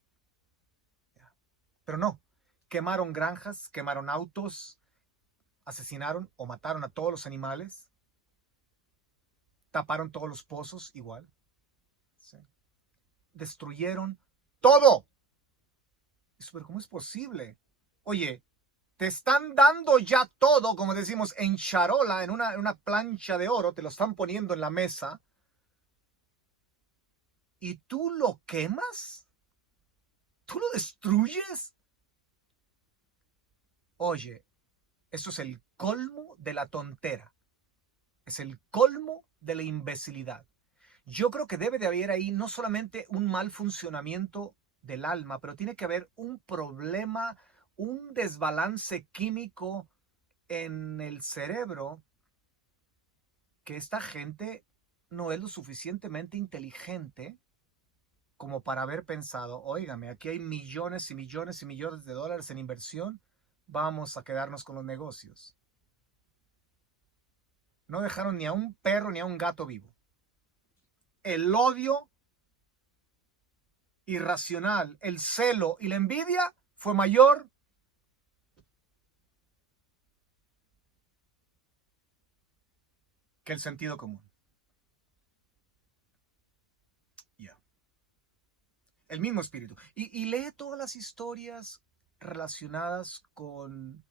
pero no. Quemaron granjas, quemaron autos, asesinaron o mataron a todos los animales, taparon todos los pozos igual, ¿sí? Destruyeron todo. Pero ¿cómo es posible? Oye, te están dando ya todo, como decimos, en charola, en una plancha de oro, te lo están poniendo en la mesa, y tú lo quemas, tú lo destruyes. Oye, eso es el colmo de la tontera, es el colmo de la imbecilidad. Yo creo que debe de haber ahí no solamente un mal funcionamiento del alma, pero tiene que haber un problema, un desbalance químico en el cerebro, que esta gente no es lo suficientemente inteligente como para haber pensado, óigame, aquí hay millones y millones y millones de dólares en inversión, vamos a quedarnos con los negocios. No dejaron ni a un perro ni a un gato vivo. El odio irracional, el celo y la envidia fue mayor que el sentido común. Yeah. El mismo espíritu. Y lee todas las historias relacionadas con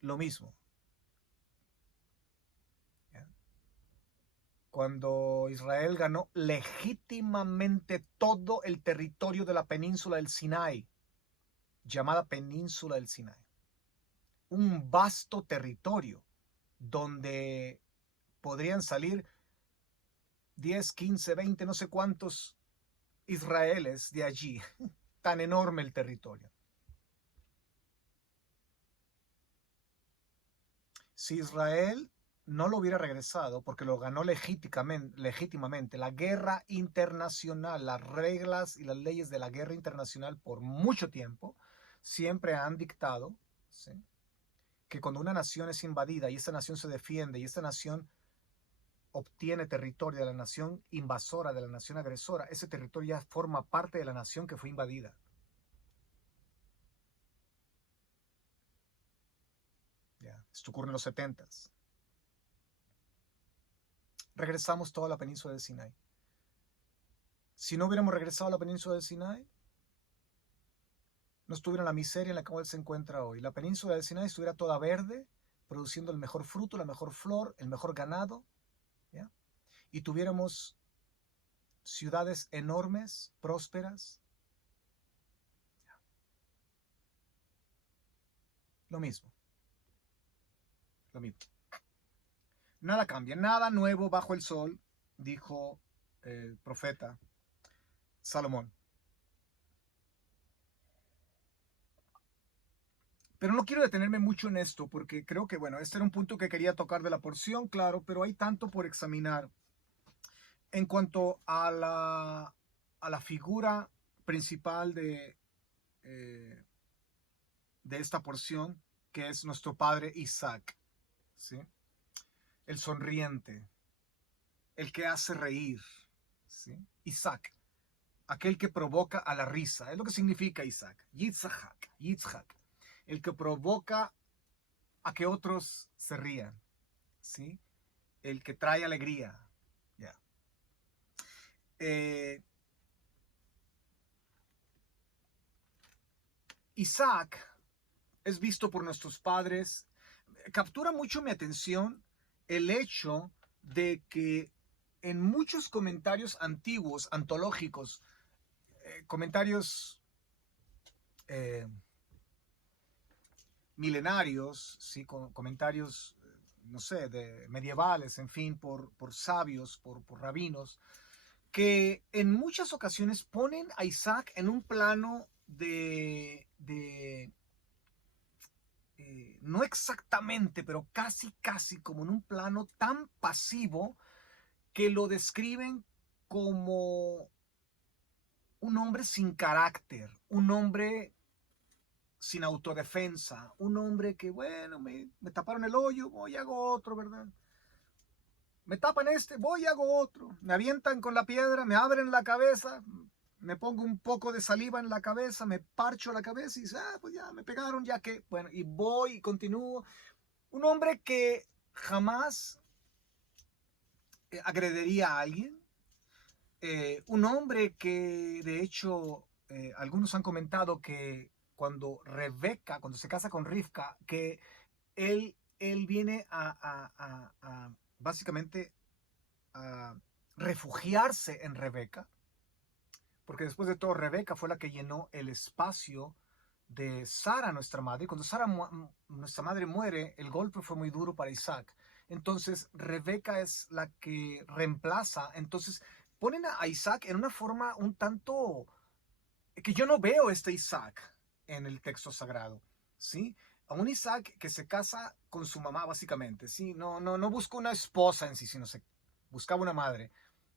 lo mismo. Yeah. Cuando Israel ganó legítimamente todo el territorio de la península del Sinai, llamada península del Sinai. Un vasto territorio donde podrían salir 10, 15, 20, no sé cuántos israelíes de allí. Tan enorme el territorio. Si Israel no lo hubiera regresado porque lo ganó legítimamente, la guerra internacional, las reglas y las leyes de la guerra internacional por mucho tiempo siempre han dictado, ¿sí?, que cuando una nación es invadida y esta nación se defiende y esta nación obtiene territorio de la nación invasora, de la nación agresora, ese territorio ya forma parte de la nación que fue invadida. Esto ocurre en los 70s. Regresamos toda la península del Sinai. Si no hubiéramos regresado a la península del Sinai, no estuviera en la miseria en la cual se encuentra hoy. La península del Sinai estuviera toda verde, produciendo el mejor fruto, la mejor flor, el mejor ganado, ¿ya? Y tuviéramos ciudades enormes, prósperas. Lo mismo, lo mismo. Nada cambia, nada nuevo bajo el sol, dijo el profeta Salomón. Pero no quiero detenerme mucho en esto, porque creo que, bueno, este era un punto que quería tocar de la porción, claro, pero hay tanto por examinar. En cuanto a la figura principal de esta porción, que es nuestro padre Isaac, ¿sí? El sonriente, el que hace reír, ¿sí? Isaac, aquel que provoca a la risa, es lo que significa Isaac, Yitzhak, Yitzhak, el que provoca a que otros se rían, ¿sí? El que trae alegría, ya. Isaac es visto por nuestros padres. Captura mucho mi atención el hecho de que en muchos comentarios antiguos, antológicos, comentarios milenarios, ¿sí? Comentarios, no sé, de medievales, en fin, por sabios, por rabinos, que en muchas ocasiones ponen a Isaac en un plano no exactamente, pero casi como en un plano tan pasivo que lo describen como un hombre sin carácter, un hombre sin autodefensa, un hombre que, bueno, me taparon el hoyo, voy y hago otro, ¿verdad? Me tapan este, voy y hago otro. Me avientan con la piedra, me abren la cabeza, me pongo un poco de saliva en la cabeza, me parcho la cabeza y dice, pues ya me pegaron, ya que, bueno, y voy y continúo. Un hombre que jamás agrediría a alguien. Un hombre que, de hecho, algunos han comentado que cuando Rebeca, cuando se casa con Rivka, que él viene a básicamente a refugiarse en Rebeca, porque después de todo Rebeca fue la que llenó el espacio de Sara, nuestra madre. Y cuando Sara, nuestra madre, muere, el golpe fue muy duro para Isaac. Entonces Rebeca es la que reemplaza. Entonces ponen a Isaac en una forma un tanto que yo no veo este Isaac en el texto sagrado, ¿sí? A un Isaac que se casa con su mamá, básicamente, ¿sí? No busca una esposa en sí, sino se buscaba una madre.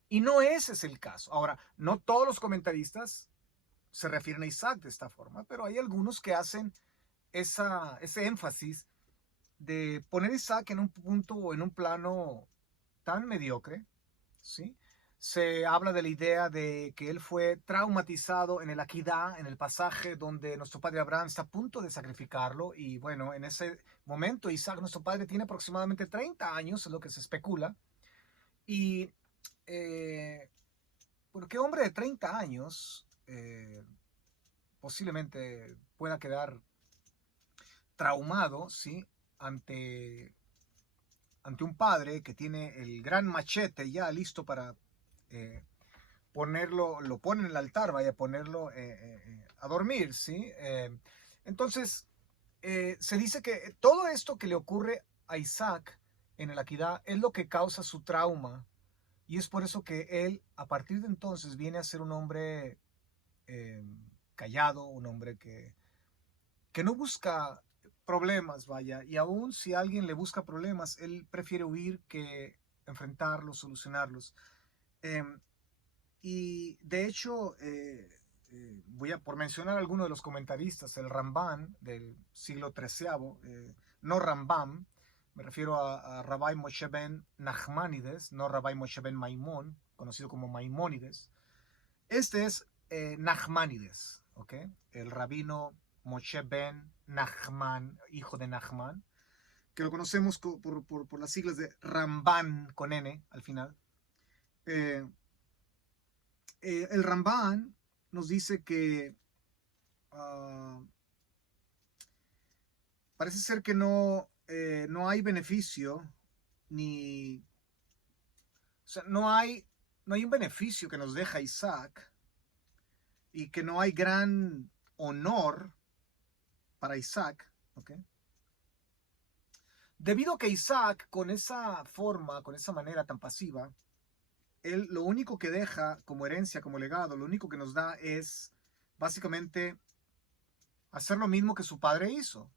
Y no ese es el caso. Ahora, no todos los comentaristas se refieren a Isaac de esta forma, pero hay algunos que hacen ese énfasis de poner a Isaac en un punto o en un plano tan mediocre, ¿sí? Se habla de la idea de que él fue traumatizado en el Aquidá, en el pasaje donde nuestro padre Abraham está a punto de sacrificarlo, y bueno, en ese momento Isaac, nuestro padre, tiene aproximadamente 30 años, es lo que se especula, y bueno, ¿qué hombre de 30 años posiblemente pueda quedar traumado, ¿sí? ante, ante un padre que tiene el gran machete ya listo para ponerlo, lo pone en el altar, vaya a ponerlo a dormir, ¿sí? Entonces, se dice que todo esto que le ocurre a Isaac en el Aquidá es lo que causa su trauma, y es por eso que él, a partir de entonces, viene a ser un hombre callado, un hombre que no busca problemas, vaya, y aún si alguien le busca problemas, él prefiere huir que enfrentarlos, solucionarlos. Eh, y de hecho, voy a por mencionar a alguno de los comentaristas, el Ramban del siglo XIII, no Rambam, me refiero a Rabbi Moshe ben Nachmanides, no Rabbi Moshe ben Maimón, conocido como Maimónides. Este es Nachmanides, ¿ok? El rabino Moshe ben Nachman, hijo de Nachman, que lo conocemos por las siglas de Ramban con N al final. El Ramban nos dice que ah, parece ser que no hay beneficio ni, o sea, no hay un beneficio que nos deja Isaac y que no hay gran honor para Isaac, ¿ok? Debido a que Isaac, con esa forma, con esa manera tan pasiva, él lo único que deja como herencia, como legado, lo único que nos da es básicamente hacer lo mismo que su padre hizo.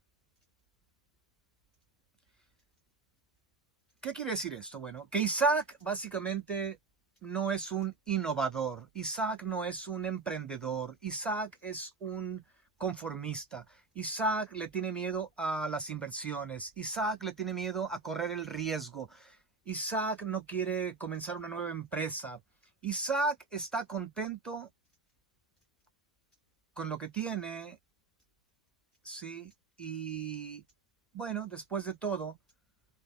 ¿Qué quiere decir esto? Bueno, que Isaac básicamente no es un innovador, Isaac no es un emprendedor, Isaac es un conformista, Isaac le tiene miedo a las inversiones, Isaac le tiene miedo a correr el riesgo, Isaac no quiere comenzar una nueva empresa, Isaac está contento con lo que tiene, ¿sí? Y bueno, después de todo,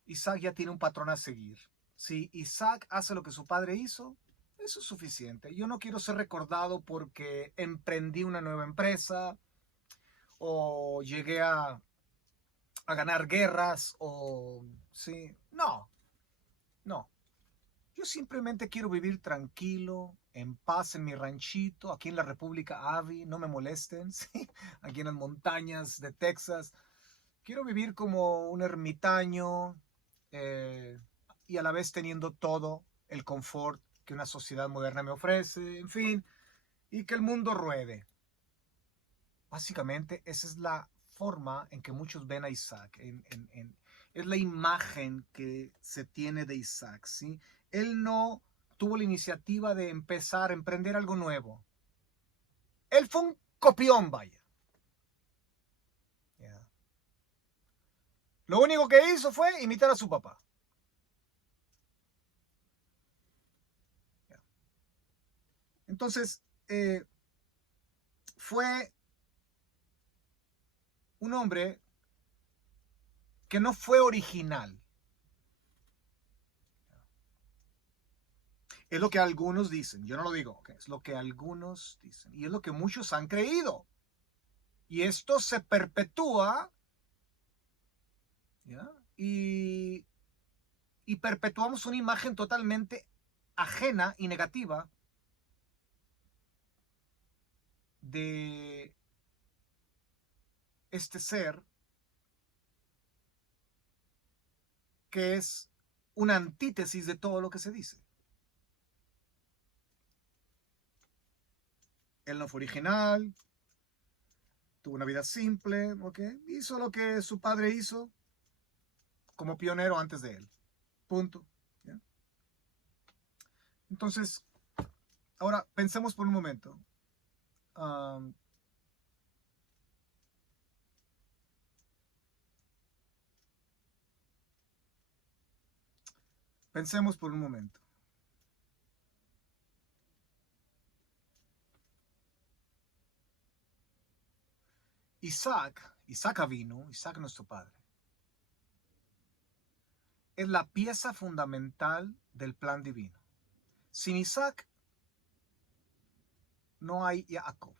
Isaac ya tiene un patrón a seguir. Si Isaac hace lo que su padre hizo, eso es suficiente. Yo no quiero ser recordado porque emprendí una nueva empresa o llegué a ganar guerras o sí. No, no. Yo simplemente quiero vivir tranquilo, en paz en mi ranchito, aquí en la República Avi, no me molesten, ¿sí? Aquí en las montañas de Texas. Quiero vivir como un ermitaño eh, y a la vez teniendo todo el confort que una sociedad moderna me ofrece, en fin, y que el mundo ruede. Básicamente, esa es la forma en que muchos ven a Isaac, es la imagen que se tiene de Isaac, ¿sí? Él no tuvo la iniciativa de empezar a emprender algo nuevo. Él fue un copión, vaya. Yeah. Lo único que hizo fue imitar a su papá. Yeah. Entonces, fue un hombre que no fue original. Es lo que algunos dicen, yo no lo digo, okay, es lo que algunos dicen y es lo que muchos han creído. Y esto se perpetúa, ¿ya? Y perpetuamos una imagen totalmente ajena y negativa de este ser que es una antítesis de todo lo que se dice. Él no fue original, tuvo una vida simple, ¿ok? Hizo lo que su padre hizo como pionero antes de él. Punto. ¿Ya? Entonces, ahora pensemos por un momento. Um, pensemos por un momento. Isaac Avinu, Isaac nuestro padre, es la pieza fundamental del plan divino. Sin Isaac no hay Jacob.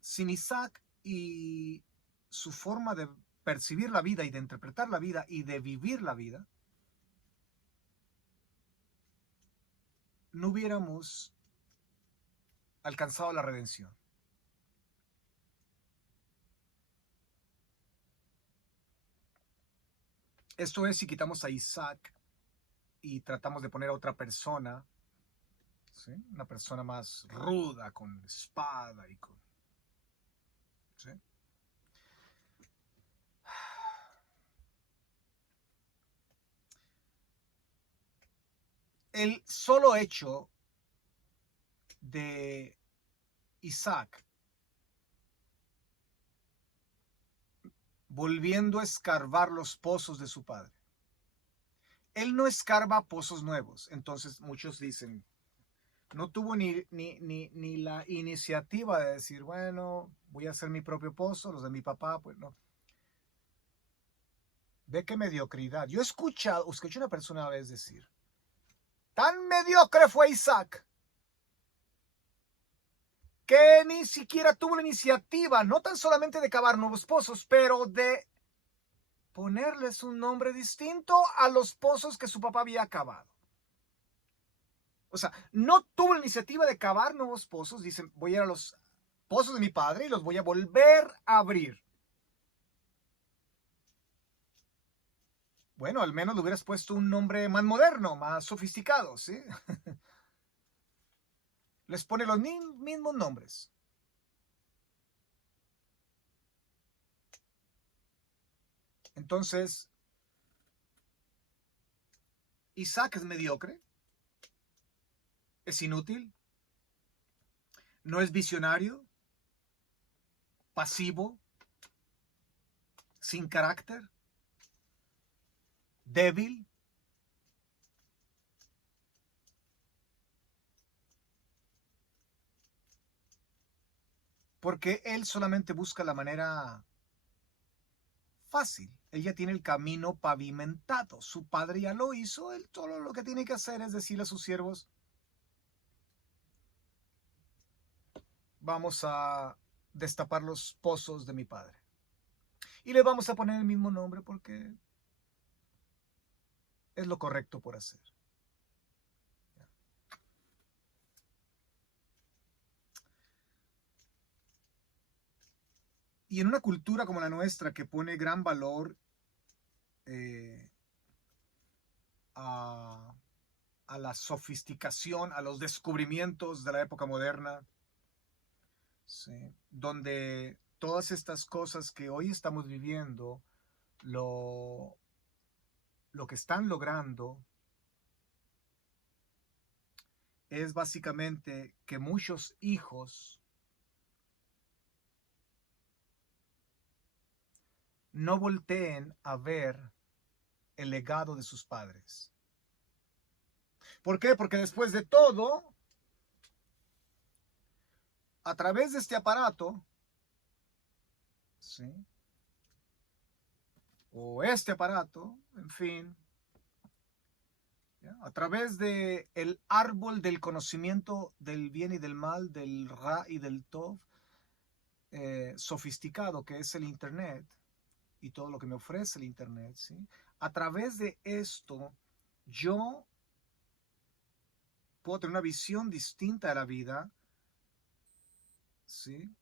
Sin Isaac y su forma de percibir la vida y de interpretar la vida y de vivir la vida, no hubiéramos alcanzado la redención. Esto es si quitamos a Isaac y tratamos de poner a otra persona, ¿sí? Una persona más ruda, con espada y con... ¿sí? El solo hecho de Isaac volviendo a escarbar los pozos de su padre. Él no escarba pozos nuevos. Entonces muchos dicen, no tuvo ni la iniciativa de decir, bueno, voy a hacer mi propio pozo, los de mi papá, pues no. Ve qué mediocridad. Yo escuché una persona una vez decir, tan mediocre fue Isaac que ni siquiera tuvo la iniciativa, no tan solamente de cavar nuevos pozos, pero de ponerles un nombre distinto a los pozos que su papá había cavado. O sea, no tuvo la iniciativa de cavar nuevos pozos. Dicen, voy a ir a los pozos de mi padre y los voy a volver a abrir. Bueno, al menos le hubieras puesto un nombre más moderno, más sofisticado, ¿sí? Les pone los mismos nombres. Entonces, Isaac es mediocre, es inútil, no es visionario, pasivo, sin carácter, débil. Porque él solamente busca la manera fácil. Ella tiene el camino pavimentado. Su padre ya lo hizo. Él todo lo que tiene que hacer es decirle a sus siervos, vamos a destapar los pozos de mi padre. Y le vamos a poner el mismo nombre porque es lo correcto por hacer. Y en una cultura como la nuestra que pone gran valor a, a la sofisticación, a los descubrimientos de la época moderna, ¿sí? Donde todas estas cosas que hoy estamos viviendo, lo que están logrando es básicamente que muchos hijos no volteen a ver el legado de sus padres. ¿Por qué? Porque después de todo, a través de este aparato, ¿sí? O este aparato, en fin, ¿ya? A través de el árbol del conocimiento del bien y del mal, del Ra y del Tov, sofisticado que es el Internet y todo lo que me ofrece el Internet, ¿sí? A través de esto, yo puedo tener una visión distinta de la vida, ¿sí?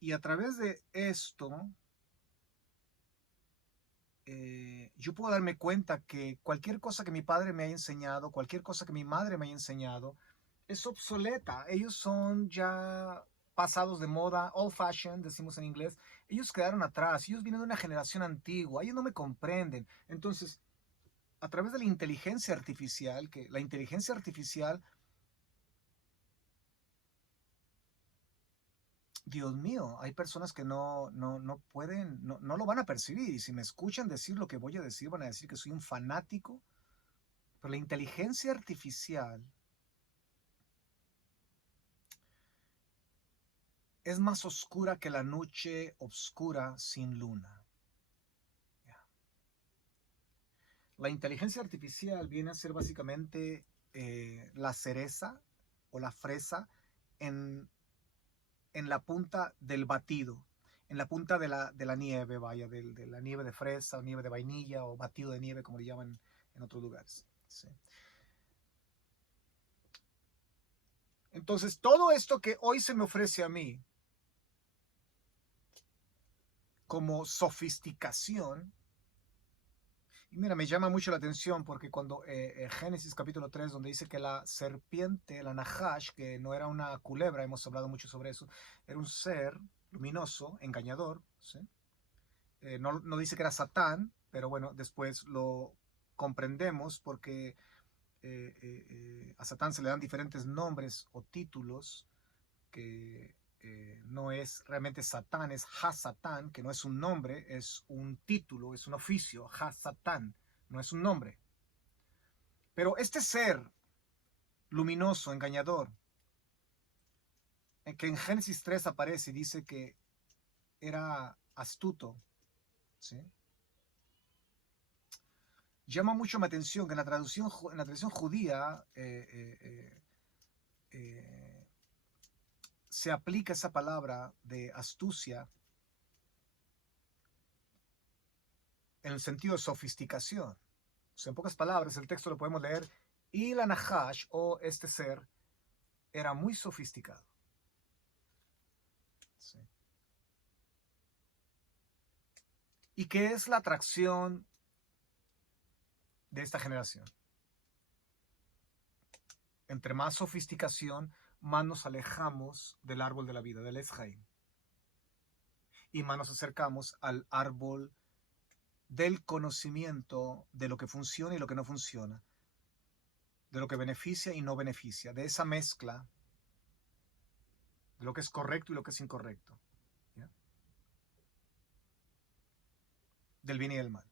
Y a través de esto, yo puedo darme cuenta que cualquier cosa que mi padre me haya enseñado, cualquier cosa que mi madre me haya enseñado, es obsoleta. Ellos son ya pasados de moda, old fashioned, decimos en inglés. Ellos quedaron atrás, ellos vienen de una generación antigua, ellos no me comprenden. Entonces, a través de la inteligencia artificial, que la inteligencia artificial, Dios mío, hay personas que no pueden, no lo van a percibir. Y si me escuchan decir lo que voy a decir, van a decir que soy un fanático. Pero la inteligencia artificial es más oscura que la noche oscura sin luna. La inteligencia artificial viene a ser básicamente la cereza o la fresa en, en la punta del batido, en la punta de la nieve, vaya, de la nieve de fresa, o nieve de vainilla, o batido de nieve, como le llaman en otros lugares. ¿Sí? Entonces, todo esto que hoy se me ofrece a mí como sofisticación, y mira, me llama mucho la atención porque cuando Génesis capítulo 3, donde dice que la serpiente, la Nahash, que no era una culebra, hemos hablado mucho sobre eso, era un ser luminoso, engañador, ¿sí? No dice que era Satán, pero bueno, después lo comprendemos porque a Satán se le dan diferentes nombres o títulos que no es realmente Satán, es Ha-Satán, que no es un nombre, es un título, es un oficio, Ha-Satán, no es un nombre. Pero este ser luminoso, engañador, que en Génesis 3 aparece y dice que era astuto, ¿sí? Llama mucho mi atención que en la tradición judía se aplica esa palabra de astucia en el sentido de sofisticación. O sea, en pocas palabras, el texto lo podemos leer, y la Nahash, o este ser, era muy sofisticado. ¿Sí? ¿Y qué es la atracción de esta generación? Entre más sofisticación, más nos alejamos del árbol de la vida, del Etz Haim, y más nos acercamos al árbol del conocimiento de lo que funciona y lo que no funciona, de lo que beneficia y no beneficia, de esa mezcla de lo que es correcto y lo que es incorrecto, ¿ya? Del bien y del mal,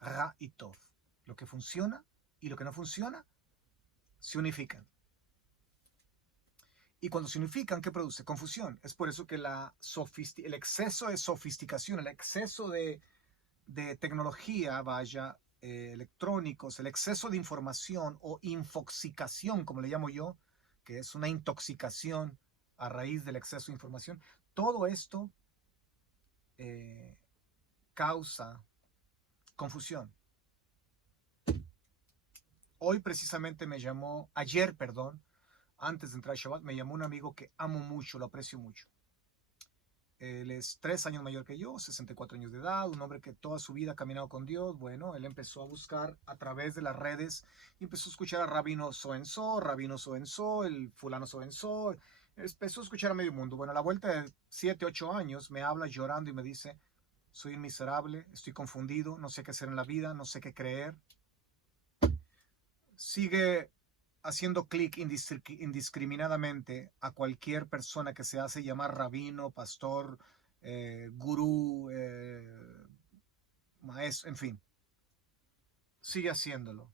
Ra y Tov, lo que funciona y lo que no funciona se unifican. Y cuando se unifican, ¿qué produce? Confusión. Es por eso que el exceso de sofisticación, el exceso de tecnología, electrónicos, el exceso de información o infoxicación, como le llamo yo, que es una intoxicación a raíz del exceso de información, todo esto causa confusión. Hoy precisamente ayer, antes de entrar a Shabbat, me llamó un amigo que amo mucho, lo aprecio mucho. Él es 3 años mayor que yo, 64 años de edad, un hombre que toda su vida ha caminado con Dios. Bueno, él empezó a buscar a través de las redes y empezó a escuchar a Rabino Soenso, el fulano Soenso, empezó a escuchar a medio mundo. Bueno, a la vuelta de 7, 8 años me habla llorando y me dice, soy un miserable, estoy confundido, no sé qué hacer en la vida, no sé qué creer. Sigue haciendo clic indiscriminadamente a cualquier persona que se hace llamar rabino, pastor, gurú, maestro, en fin. Sigue haciéndolo.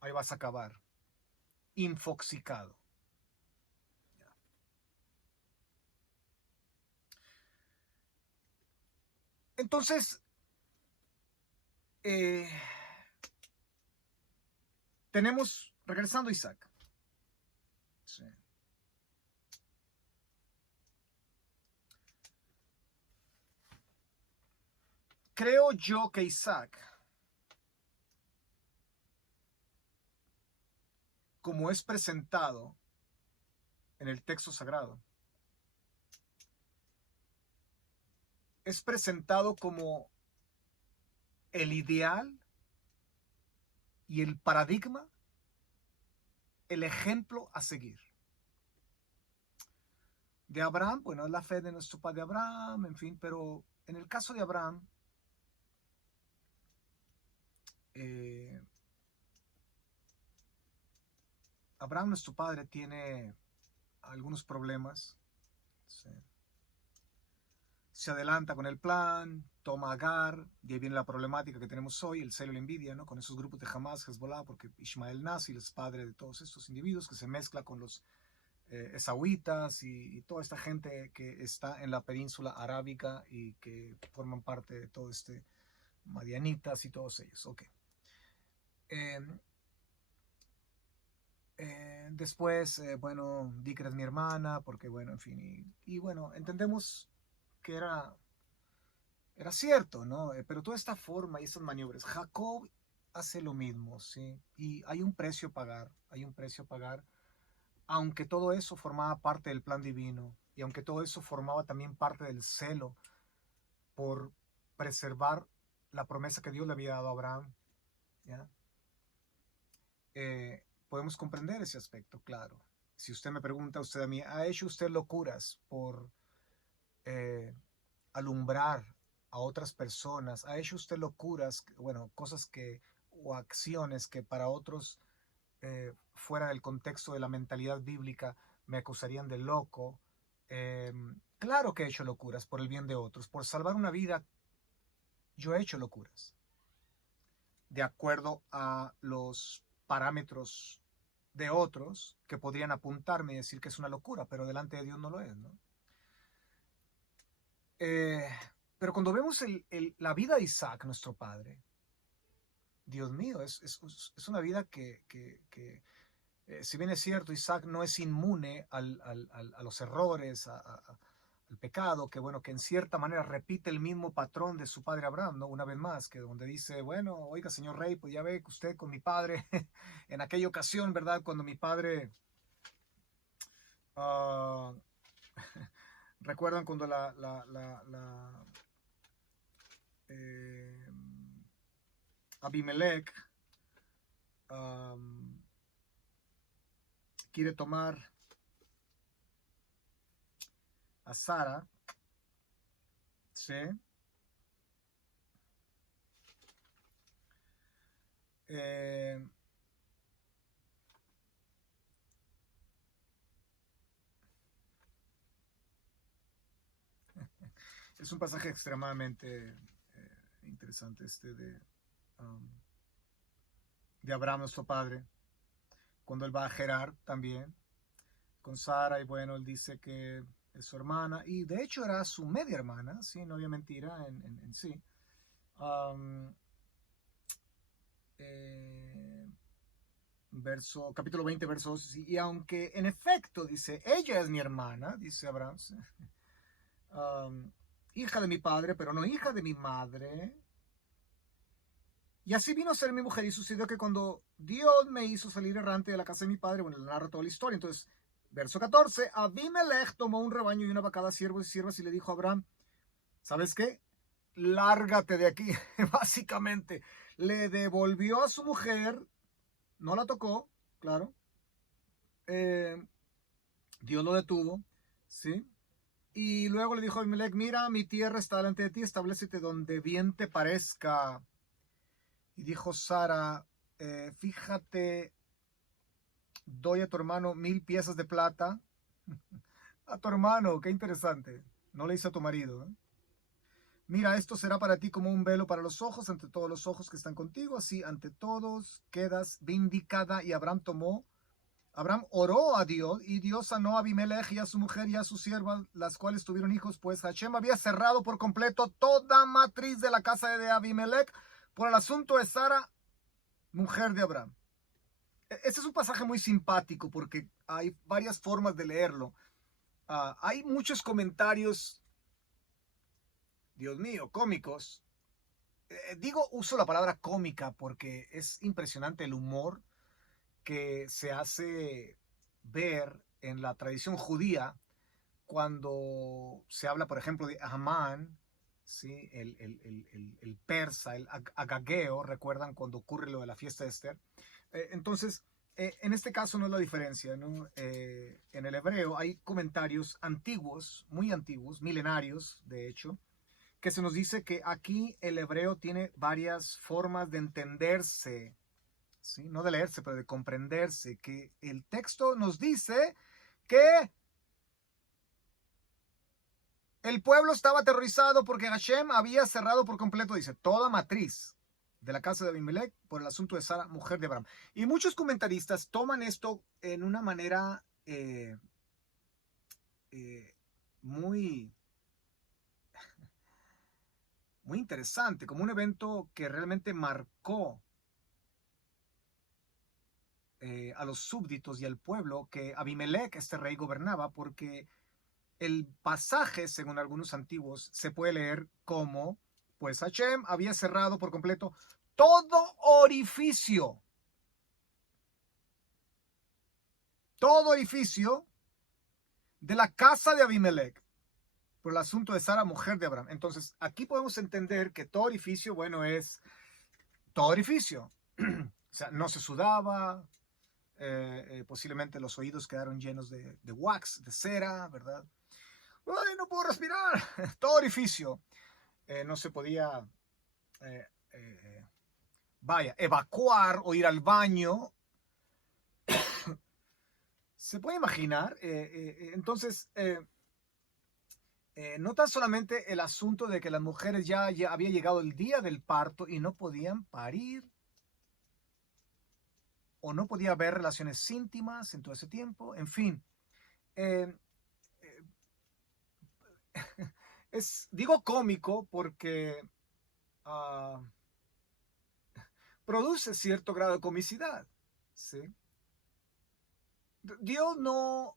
Ahí vas a acabar. Infoxicado. Entonces, regresando a Isaac. Sí. Creo yo que Isaac, como es presentado en el texto sagrado, es presentado como el ideal y el paradigma, el ejemplo a seguir. De Abraham, bueno, es la fe de nuestro padre Abraham, en fin, pero en el caso de Abraham, Abraham, nuestro padre, tiene algunos problemas. Se adelanta con el plan, toma Agar, y ahí viene la problemática que tenemos hoy, el celo y la envidia, ¿no? Con esos grupos de Hamas, Hezbollah, porque Ishmael nazi es padre de todos estos individuos que se mezcla con los esaúitas y toda esta gente que está en la península arábica y que forman parte de todo este madianitas y todos ellos. Ok. Después, bueno, Dikra es mi hermana, porque bueno, en fin, y bueno, entendemos que era cierto, ¿no? Pero toda esta forma y estas maniobras, Jacob hace lo mismo, ¿sí? Y hay un precio a pagar, aunque todo eso formaba parte del plan divino, y aunque todo eso formaba también parte del celo por preservar la promesa que Dios le había dado a Abraham, ¿ya? Podemos comprender ese aspecto, claro. Si usted me pregunta, usted a mí, ¿ha hecho usted locuras por alumbrar a otras personas? ¿Ha hecho usted locuras, bueno, cosas o acciones que para otros, fuera del contexto de la mentalidad bíblica, me acusarían de loco? Claro que he hecho locuras por el bien de otros, por salvar una vida. Yo he hecho locuras de acuerdo a los parámetros de otros que podrían apuntarme y decir que es una locura, pero delante de Dios no lo es, ¿no? Pero cuando vemos la vida de Isaac, nuestro padre, Dios mío, es una vida que Si bien es cierto, Isaac no es inmune a los errores, al pecado, que bueno, que en cierta manera repite el mismo patrón de su padre Abraham, ¿no? Una vez más, que donde dice, bueno, oiga, señor rey, pues ya ve que usted con mi padre, en aquella ocasión, ¿verdad? Cuando mi padre, uh, recuerdan cuando eh, Abimelech quiere tomar a Sara, ¿sí? Eh, es un pasaje extremadamente interesante um, de Abraham, nuestro padre, cuando él va a Gerar también con Sara, y bueno, él dice que es su hermana, y de hecho era su media hermana, sí, no había mentira en sí. Um, eh, capítulo 20, verso 12, y aunque en efecto dice, ella es mi hermana, dice Abraham, ¿sí? Hija de mi padre, pero no hija de mi madre. Y así vino a ser mi mujer, y sucedió que cuando Dios me hizo salir errante de la casa de mi padre, bueno, le narra toda la historia. Entonces, verso 14, Abimelech tomó un rebaño y una vacada, siervos y siervas, y le dijo a Abraham, ¿sabes qué? Lárgate de aquí, básicamente. Le devolvió a su mujer, no la tocó, claro. Dios lo detuvo, ¿sí? Y luego le dijo a Abimelech, mira, mi tierra está delante de ti, establecete donde bien te parezca. Y dijo Sara, fíjate, doy a tu hermano 1000 piezas de plata. A tu hermano, qué interesante. No le hice a tu marido. Mira, esto será para ti como un velo para los ojos, ante todos los ojos que están contigo, así ante todos quedas vindicada. Y Abraham oró a Dios, y Dios sanó a Abimelech y a su mujer y a su sierva, las cuales tuvieron hijos, pues Hashem había cerrado por completo toda matriz de la casa de Abimelech por el asunto de Sara, mujer de Abraham. Este es un pasaje muy simpático porque hay varias formas de leerlo. Hay muchos comentarios, Dios mío, cómicos. Uso la palabra cómica porque es impresionante el humor que se hace ver en la tradición judía cuando se habla, por ejemplo, de Amán, ¿sí? El persa, el agageo, recuerdan cuando ocurre lo de la fiesta de Esther. Entonces, en este caso no es la diferencia, ¿no? En el hebreo hay comentarios antiguos, muy antiguos, milenarios, de hecho, que se nos dice que aquí el hebreo tiene varias formas de entenderse, ¿sí? No de leerse, pero de comprenderse, que el texto nos dice que el pueblo estaba aterrorizado porque Hashem había cerrado por completo, dice, toda matriz de la casa de Abimelech por el asunto de Sara, mujer de Abraham. Y muchos comentaristas toman esto en una manera muy, muy interesante, como un evento que realmente marcó a los súbditos y al pueblo que Abimelech, este rey, gobernaba, porque el pasaje, según algunos antiguos, se puede leer como, pues Hashem había cerrado por completo todo orificio de la casa de Abimelech por el asunto de Sara, mujer de Abraham. Entonces, aquí podemos entender que todo orificio, bueno, es todo orificio. O sea, no se sudaba, posiblemente los oídos quedaron llenos de wax, de cera, ¿verdad? ¡Ay, no puedo respirar! Todo orificio. No se podía, eh, eh, evacuar o ir al baño. ¿Se puede imaginar? Entonces, no tan solamente el asunto de que las mujeres ya había llegado el día del parto y no podían parir, o no podía haber relaciones íntimas en todo ese tiempo, en fin. Eh, digo cómico porque uh, produce cierto grado de comicidad, ¿sí? Dios no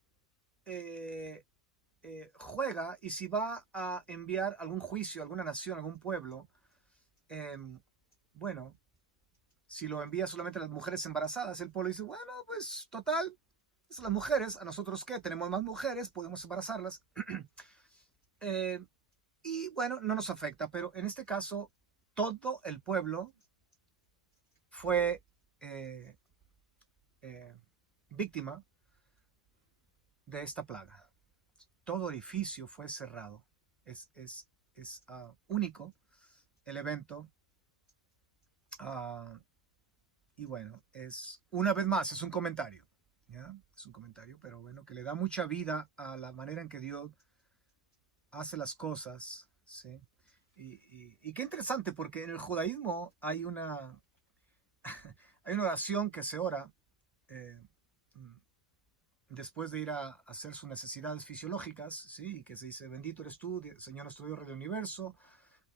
juega, y si va a enviar algún juicio a alguna nación, algún pueblo, bueno, si lo envía solamente a las mujeres embarazadas, el pueblo dice, bueno, pues total, es las mujeres, a nosotros qué, tenemos más mujeres, podemos embarazarlas. eh, y bueno, no nos afecta, pero en este caso, todo el pueblo fue eh, eh, víctima de esta plaga. Todo orificio fue cerrado. Es único el evento. Uh, y bueno, es una vez más, es un comentario. ¿Ya? Es un comentario, pero bueno, que le da mucha vida a la manera en que Dios hace las cosas. ¿Sí? Y qué interesante, porque en el judaísmo hay una, hay una oración que se ora eh, después de ir a hacer sus necesidades fisiológicas, ¿sí? Que se dice, bendito eres tú, Señor nuestro Dios, Rey del universo,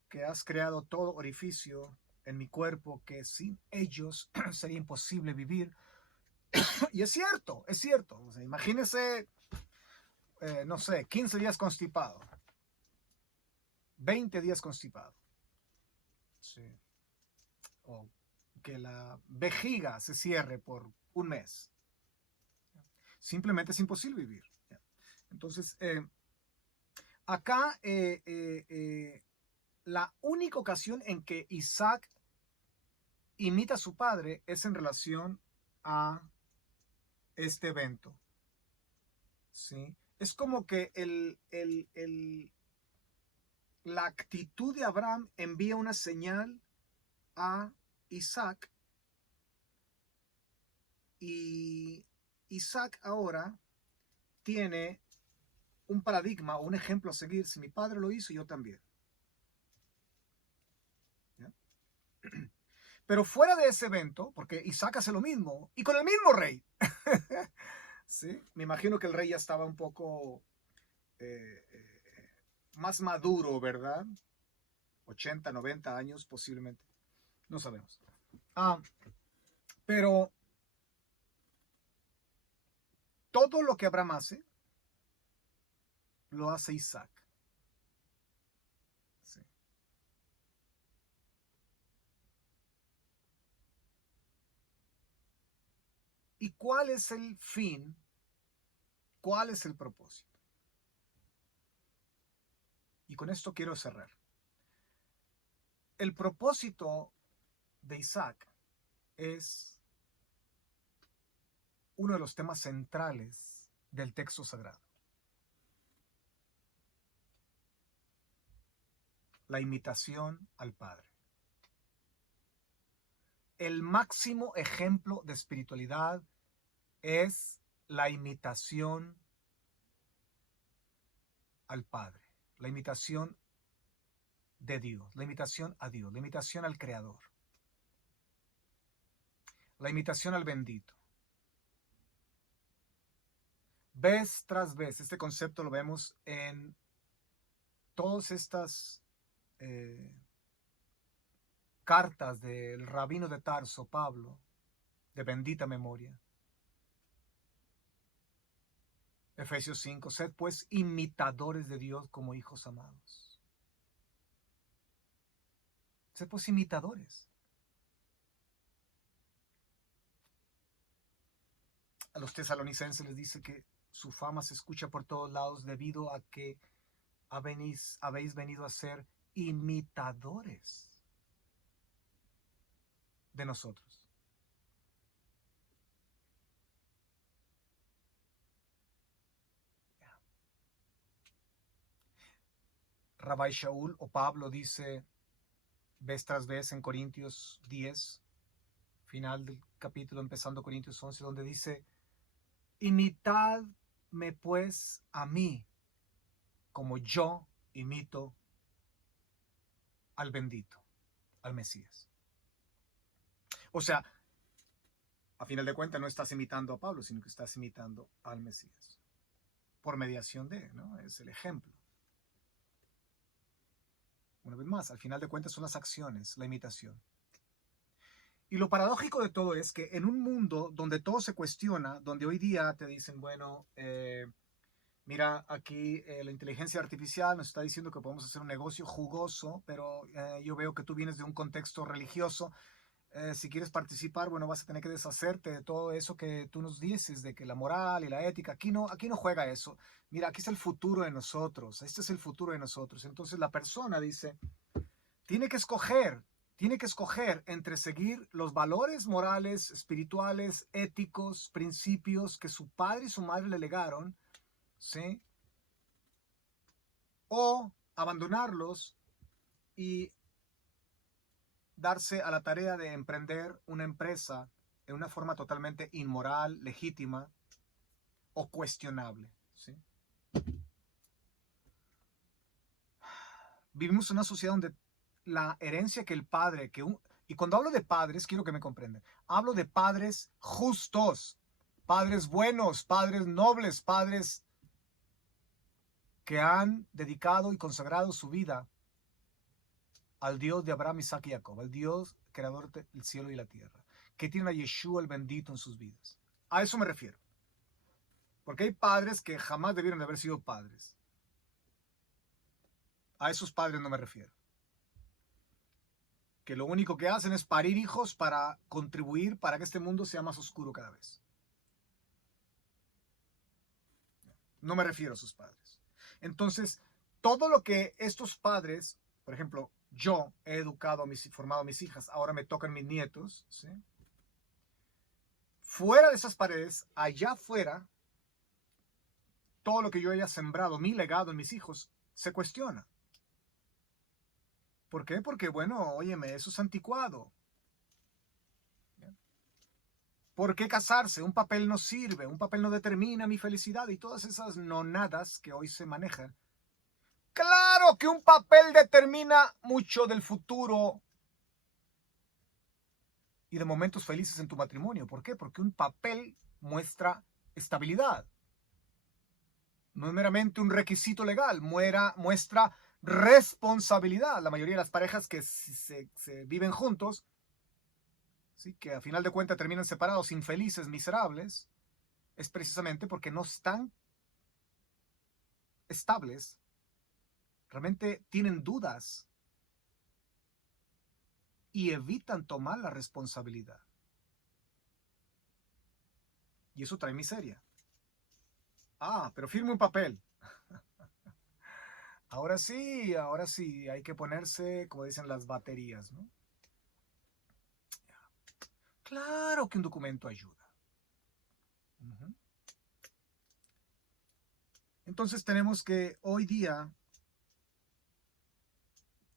que has creado todo orificio en mi cuerpo, que sin ellos sería imposible vivir. Y es cierto, es cierto. O sea, imagínese, no sé, 15 días constipado, 20 días constipado. Sí. O que la vejiga se cierre por un mes. Simplemente es imposible vivir. Entonces, acá la única ocasión en que Isaac imita a su padre es en relación a este evento. ¿Sí? Es como que la actitud de Abraham envía una señal a Isaac, y Isaac ahora tiene un paradigma o un ejemplo a seguir. Si mi padre lo hizo, yo también. ¿Ya? Pero fuera de ese evento, porque Isaac hace lo mismo y con el mismo rey. ¿Sí? Me imagino que el rey ya estaba un poco más maduro, ¿verdad? 80, 90 años posiblemente. No sabemos. Pero todo lo que Abraham hace, lo hace Isaac. Sí. ¿Y cuál es el fin? ¿Cuál es el propósito? Y con esto quiero cerrar. El propósito de Isaac es uno de los temas centrales del texto sagrado. La imitación al Padre. El máximo ejemplo de espiritualidad es la imitación al Padre, la imitación de Dios, la imitación a Dios, la imitación al Creador, la imitación al bendito. Vez tras vez, este concepto lo vemos en todas estas cartas del rabino de Tarso, Pablo, de bendita memoria. Efesios 5, sed pues imitadores de Dios como hijos amados. Sed pues imitadores. A los tesalonicenses les dice que su fama se escucha por todos lados debido a que habéis venido a ser imitadores de nosotros. Rabbi Shaul o Pablo dice vez tras vez en Corintios 10, final del capítulo, empezando Corintios 11, donde dice, imitadme pues a mí, como yo imito al bendito, al Mesías. O sea, a final de cuentas no estás imitando a Pablo, sino que estás imitando al Mesías. Por mediación de, ¿no? Es el ejemplo. Una vez más, al final de cuentas son las acciones, la imitación. Y lo paradójico de todo es que en un mundo donde todo se cuestiona, donde hoy día te dicen, bueno, mira, aquí la inteligencia artificial nos está diciendo que podemos hacer un negocio jugoso, pero yo veo que tú vienes de un contexto religioso. Si quieres participar, bueno, vas a tener que deshacerte de todo eso que tú nos dices, de que la moral y la ética, aquí no juega eso. Mira, aquí está el futuro de nosotros, este es el futuro de nosotros. Entonces la persona dice, tiene que escoger, tiene que escoger entre seguir los valores morales, espirituales, éticos, principios que su padre y su madre le legaron, ¿sí? O abandonarlos y darse a la tarea de emprender una empresa en una forma totalmente inmoral, legítima o cuestionable, ¿sí? Vivimos en una sociedad donde la herencia que el padre, y cuando hablo de padres, quiero que me comprendan, hablo de padres justos, padres buenos, padres nobles, padres que han dedicado y consagrado su vida al Dios de Abraham, Isaac y Jacob, al Dios creador del cielo y la tierra, que tienen a Yeshua el bendito en sus vidas. A eso me refiero. Porque hay padres que jamás debieron de haber sido padres. A esos padres no me refiero. Que lo único que hacen es parir hijos para contribuir para que este mundo sea más oscuro cada vez. No me refiero a sus padres. Entonces, todo lo que estos padres, por ejemplo, yo he educado, formado a mis hijas, ahora me tocan mis nietos, ¿sí? Fuera de esas paredes, allá afuera, todo lo que yo haya sembrado, mi legado en mis hijos, se cuestiona. ¿Por qué? Porque, bueno, óyeme, eso es anticuado. ¿Por qué casarse? Un papel no sirve, un papel no determina mi felicidad y todas esas nonadas que hoy se manejan. Claro que un papel determina mucho del futuro y de momentos felices en tu matrimonio. ¿Por qué? Porque un papel muestra estabilidad. No es meramente un requisito legal, muestra responsabilidad. La mayoría de las parejas que se viven juntos, ¿sí? Que a final de cuentas terminan separados, infelices, miserables, es precisamente porque no están estables, realmente tienen dudas y evitan tomar la responsabilidad. Y eso trae miseria. Ah, pero firme un papel. Ahora sí, hay que ponerse, como dicen, las baterías, ¿no? Claro que un documento ayuda. Entonces tenemos que hoy día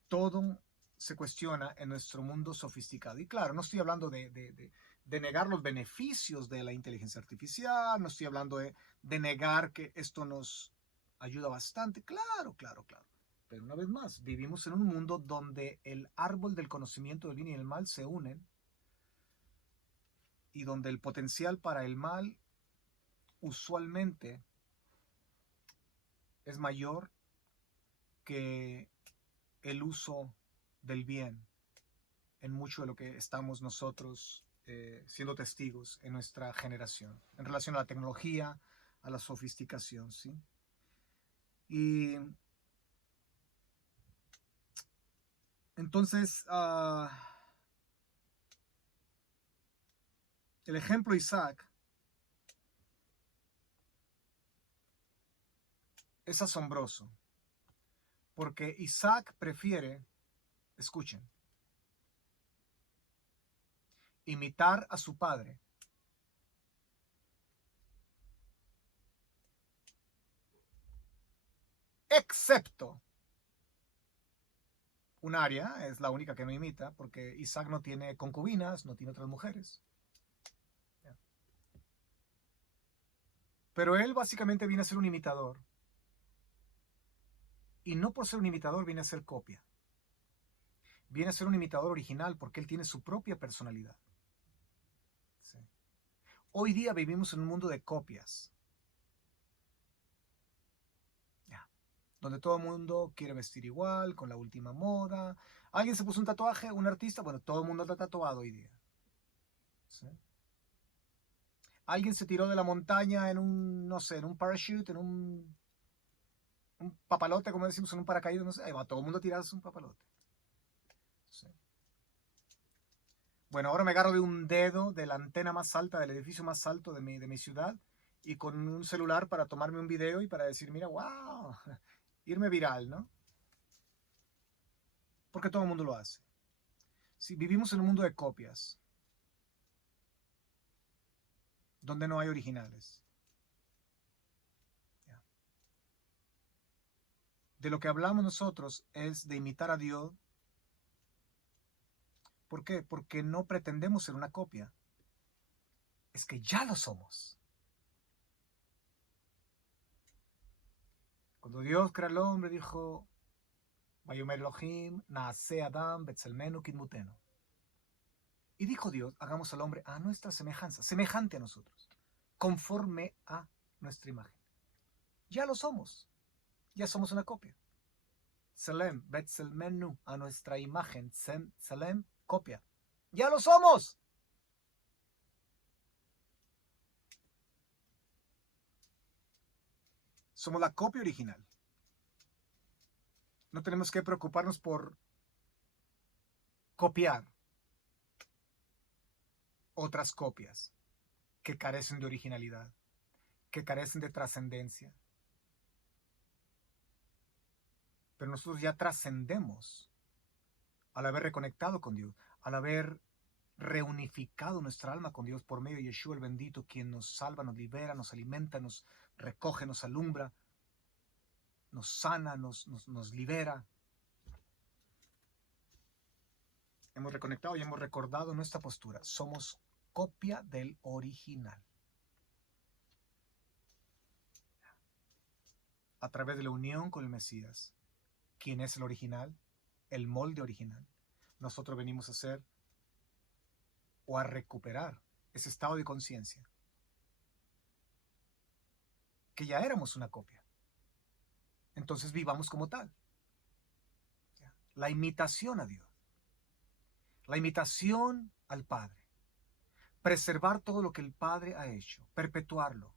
todo se cuestiona en nuestro mundo sofisticado. Y claro, no estoy hablando de negar los beneficios de la inteligencia artificial, no estoy hablando de negar que esto nos ayuda bastante. Claro, claro, claro. Pero una vez más, vivimos en un mundo donde el árbol del conocimiento del bien y del mal se unen y donde el potencial para el mal usualmente es mayor que el uso del bien en mucho de lo que estamos nosotros siendo testigos en nuestra generación, en relación a la tecnología, a la sofisticación, ¿sí? Y entonces, el ejemplo Isaac es asombroso, porque Isaac prefiere, escuchen, imitar a su padre, excepto un área, es la única que no imita, porque Isaac no tiene concubinas, no tiene otras mujeres. Pero él básicamente viene a ser un imitador. Y no por ser un imitador viene a ser copia. Viene a ser un imitador original porque él tiene su propia personalidad. ¿Sí? Hoy día vivimos en un mundo de copias. Donde todo el mundo quiere vestir igual, con la última moda. Alguien se puso un tatuaje, un artista, bueno, todo el mundo está tatuado hoy día. ¿sí? Alguien se tiró de la montaña en un, no sé, en un parachute, en un papalote, como decimos, en un paracaídas, no sé, ahí va todo el mundo tirándose un papalote. ¿Sí? Bueno, ahora me agarro de un dedo de la antena más alta, del edificio más alto de mi ciudad, y con un celular para tomarme un video y para decir, mira, wow, irme viral, ¿no? Porque todo el mundo lo hace. Si vivimos en un mundo de copias, donde no hay originales. De lo que hablamos nosotros es de imitar a Dios. ¿Por qué? Porque no pretendemos ser una copia. Es que ya lo somos. Cuando Dios crea al hombre, dijo, Vayomer Elohim, Naase Adam, Betzelmenu, Kidmutenu. Y dijo Dios, hagamos al hombre a nuestra semejanza, semejante a nosotros, conforme a nuestra imagen. Ya lo somos. Ya somos una copia. Selem, Betzelmenu, a nuestra imagen. Selem, copia. Ya lo somos. Somos la copia original. No tenemos que preocuparnos por copiar otras copias que carecen de originalidad, que carecen de trascendencia. Pero nosotros ya trascendemos al haber reconectado con Dios, al haber reunificado nuestra alma con Dios por medio de Yeshua el bendito, quien nos salva, nos libera, nos alimenta, nos recoge, nos alumbra, nos sana, nos libera. Hemos reconectado y hemos recordado nuestra postura. Somos copia del original. A través de la unión con el Mesías, quien es el original, el molde original, nosotros venimos a ser o a recuperar ese estado de conciencia que ya éramos una copia. Entonces vivamos como tal. La imitación a Dios, la imitación al Padre, preservar todo lo que el Padre ha hecho, perpetuarlo.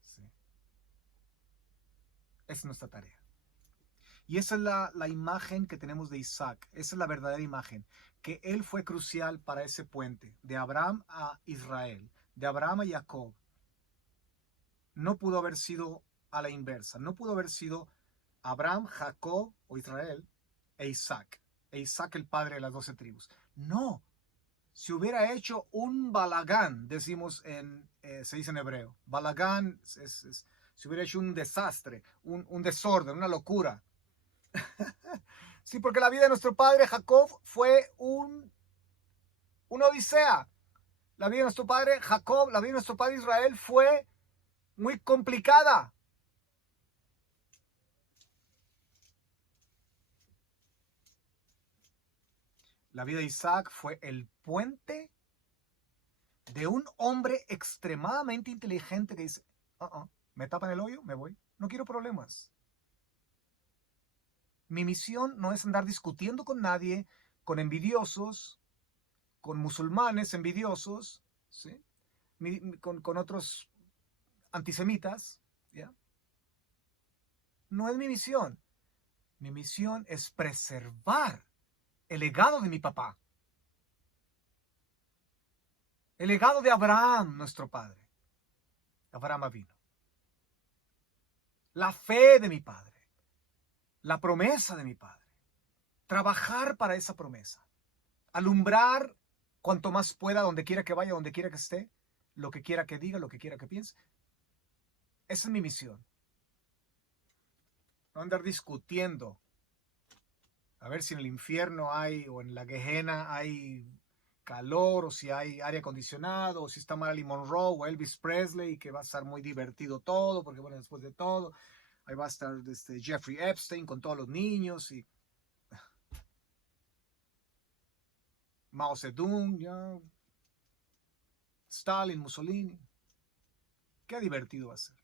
¿Sí? Esa es nuestra tarea. Y esa es la imagen que tenemos de Isaac, esa es la verdadera imagen, que él fue crucial para ese puente, de Abraham a Israel, de Abraham a Jacob. No pudo haber sido a la inversa, no pudo haber sido Abraham, Jacob o Israel e Isaac el padre de las 12 tribus. No, si hubiera hecho un balagán, decimos se dice en hebreo, balagán si hubiera hecho un desastre, un desorden, una locura. Sí, porque la vida de nuestro padre Jacob fue una odisea. La vida de nuestro padre Jacob, la vida de nuestro padre Israel fue muy complicada. La vida de Isaac fue el puente de un hombre extremadamente inteligente que dice, me tapan el hoyo, me voy, no quiero problemas. Mi misión no es andar discutiendo con nadie, con envidiosos, con musulmanes envidiosos, ¿sí? Con otros antisemitas, ¿ya? No es mi misión. Mi misión es preservar el legado de mi papá. El legado de Abraham, nuestro padre. Abraham vino. La fe de mi padre. La promesa de mi padre. Trabajar para esa promesa. Alumbrar cuanto más pueda, donde quiera que vaya, donde quiera que esté, lo que quiera que diga, lo que quiera que piense. Esa es mi misión. No andar discutiendo a ver si en el infierno hay o en la Gehenna hay calor o si hay aire acondicionado o si está Marilyn Monroe o Elvis Presley, que va a estar muy divertido todo, porque bueno, después de todo, ahí va a estar Jeffrey Epstein con todos los niños y Mao Zedong, ya, Stalin, Mussolini. Qué divertido va a ser.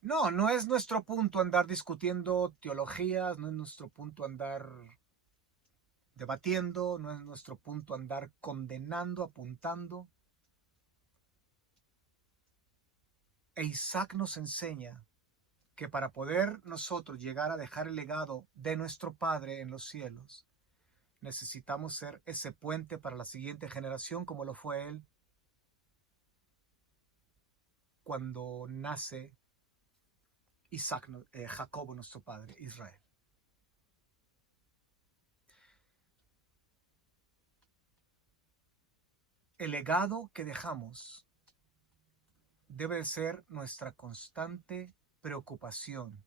No, no es nuestro punto andar discutiendo teologías, no es nuestro punto andar debatiendo, no es nuestro punto andar condenando, apuntando. E Isaac nos enseña que para poder nosotros llegar a dejar el legado de nuestro Padre en los cielos, necesitamos ser ese puente para la siguiente generación, como lo fue él cuando nace Isaac, Jacobo, nuestro padre, Israel. El legado que dejamos debe ser nuestra constante preocupación.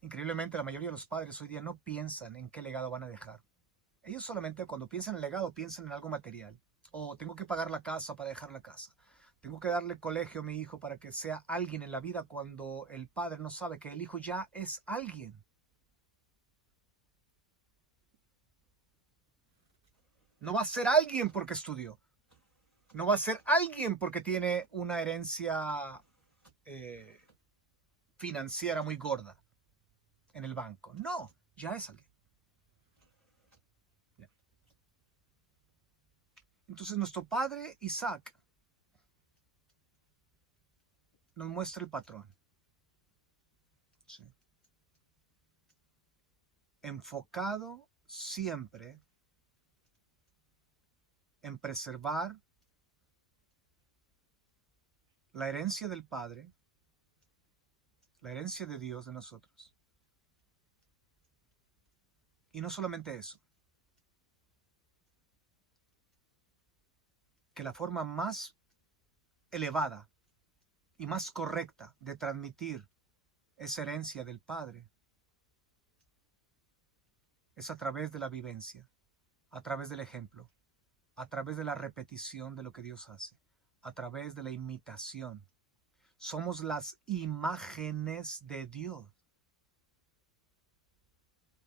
Increíblemente, la mayoría de los padres hoy día no piensan en qué legado van a dejar. Ellos solamente cuando piensan en el legado piensan en algo material. O tengo que pagar la casa para dejar la casa. Tengo que darle colegio a mi hijo para que sea alguien en la vida, cuando el padre no sabe que el hijo ya es alguien. No va a ser alguien porque estudió. No va a ser alguien porque tiene una herencia financiera muy gorda en el banco. No, ya es alguien. Entonces nuestro padre Isaac nos muestra el patrón. ¿Sí? Enfocado siempre en preservar la herencia del Padre, la herencia de Dios de nosotros. Y no solamente eso, que la forma más elevada y más correcta de transmitir esa herencia del Padre es a través de la vivencia, a través del ejemplo, a través de la repetición de lo que Dios hace, a través de la imitación. Somos las imágenes de Dios.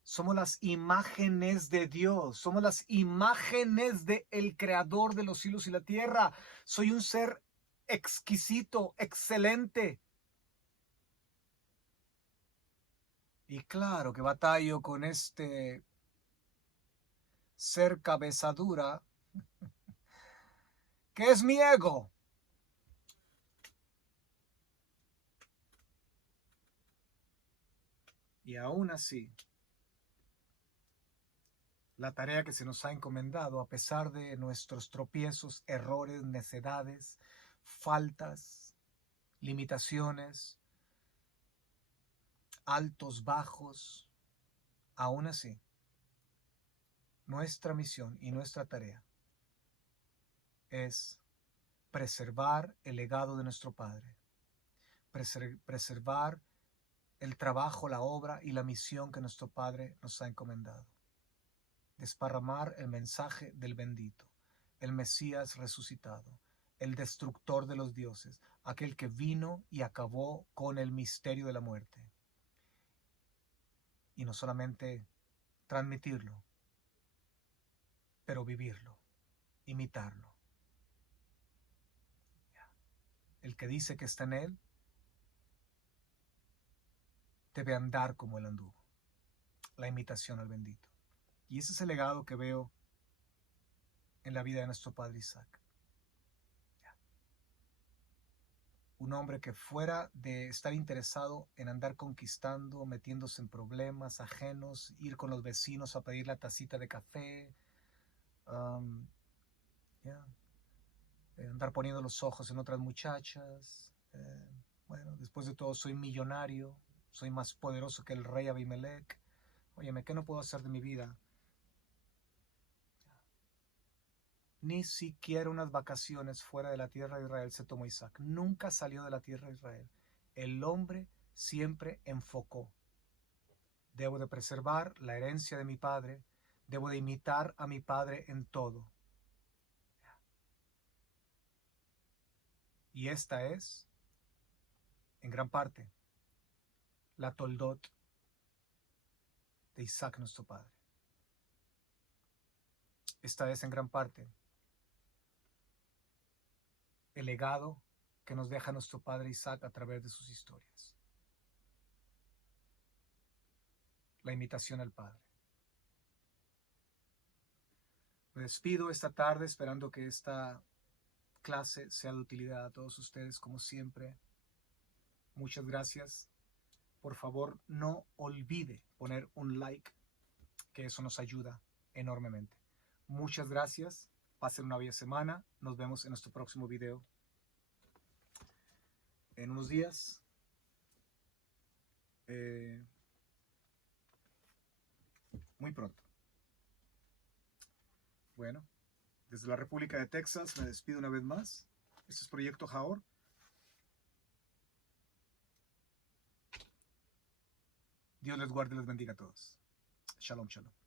Somos las imágenes de Dios. Somos las imágenes del Creador de los cielos y la tierra. Soy un ser exquisito, excelente. Y claro que batallo con este ser cabezadura, que es mi ego. Y aún así, la tarea que se nos ha encomendado, a pesar de nuestros tropiezos, errores, necedades, faltas, limitaciones, altos, bajos, aún así, nuestra misión y nuestra tarea es preservar el legado de nuestro Padre, preservar el trabajo, la obra y la misión que nuestro Padre nos ha encomendado. Desparramar el mensaje del bendito, el Mesías resucitado, el destructor de los dioses, aquel que vino y acabó con el misterio de la muerte. Y no solamente transmitirlo, pero vivirlo, imitarlo. El que dice que está en él debe andar como él anduvo. La imitación al bendito. Y ese es el legado que veo en la vida de nuestro padre Isaac. Un hombre que, fuera de estar interesado en andar conquistando, metiéndose en problemas ajenos, ir con los vecinos a pedir la tacita de café, andar poniendo los ojos en otras muchachas. Bueno, después de todo soy millonario, soy más poderoso que el rey Abimelech. Óyeme, ¿qué no puedo hacer de mi vida? Ni siquiera unas vacaciones fuera de la tierra de Israel se tomó Isaac. Nunca salió de la tierra de Israel. El hombre siempre enfocó: debo de preservar la herencia de mi padre, debo de imitar a mi padre en todo. Y esta es, en gran parte, la toldot de Isaac, nuestro padre. Esta es, en gran parte, el legado que nos deja nuestro padre Isaac a través de sus historias. La imitación al Padre. Me despido esta tarde esperando que esta clase sea de utilidad a todos ustedes, como siempre. Muchas gracias. Por favor, no olvide poner un like, que eso nos ayuda enormemente. Muchas gracias. Pasen una bella semana. Nos vemos en nuestro próximo video en unos días. Muy pronto. Bueno, desde la República de Texas me despido una vez más. Este es Proyecto Jaor. Dios les guarde y les bendiga a todos. Shalom, shalom.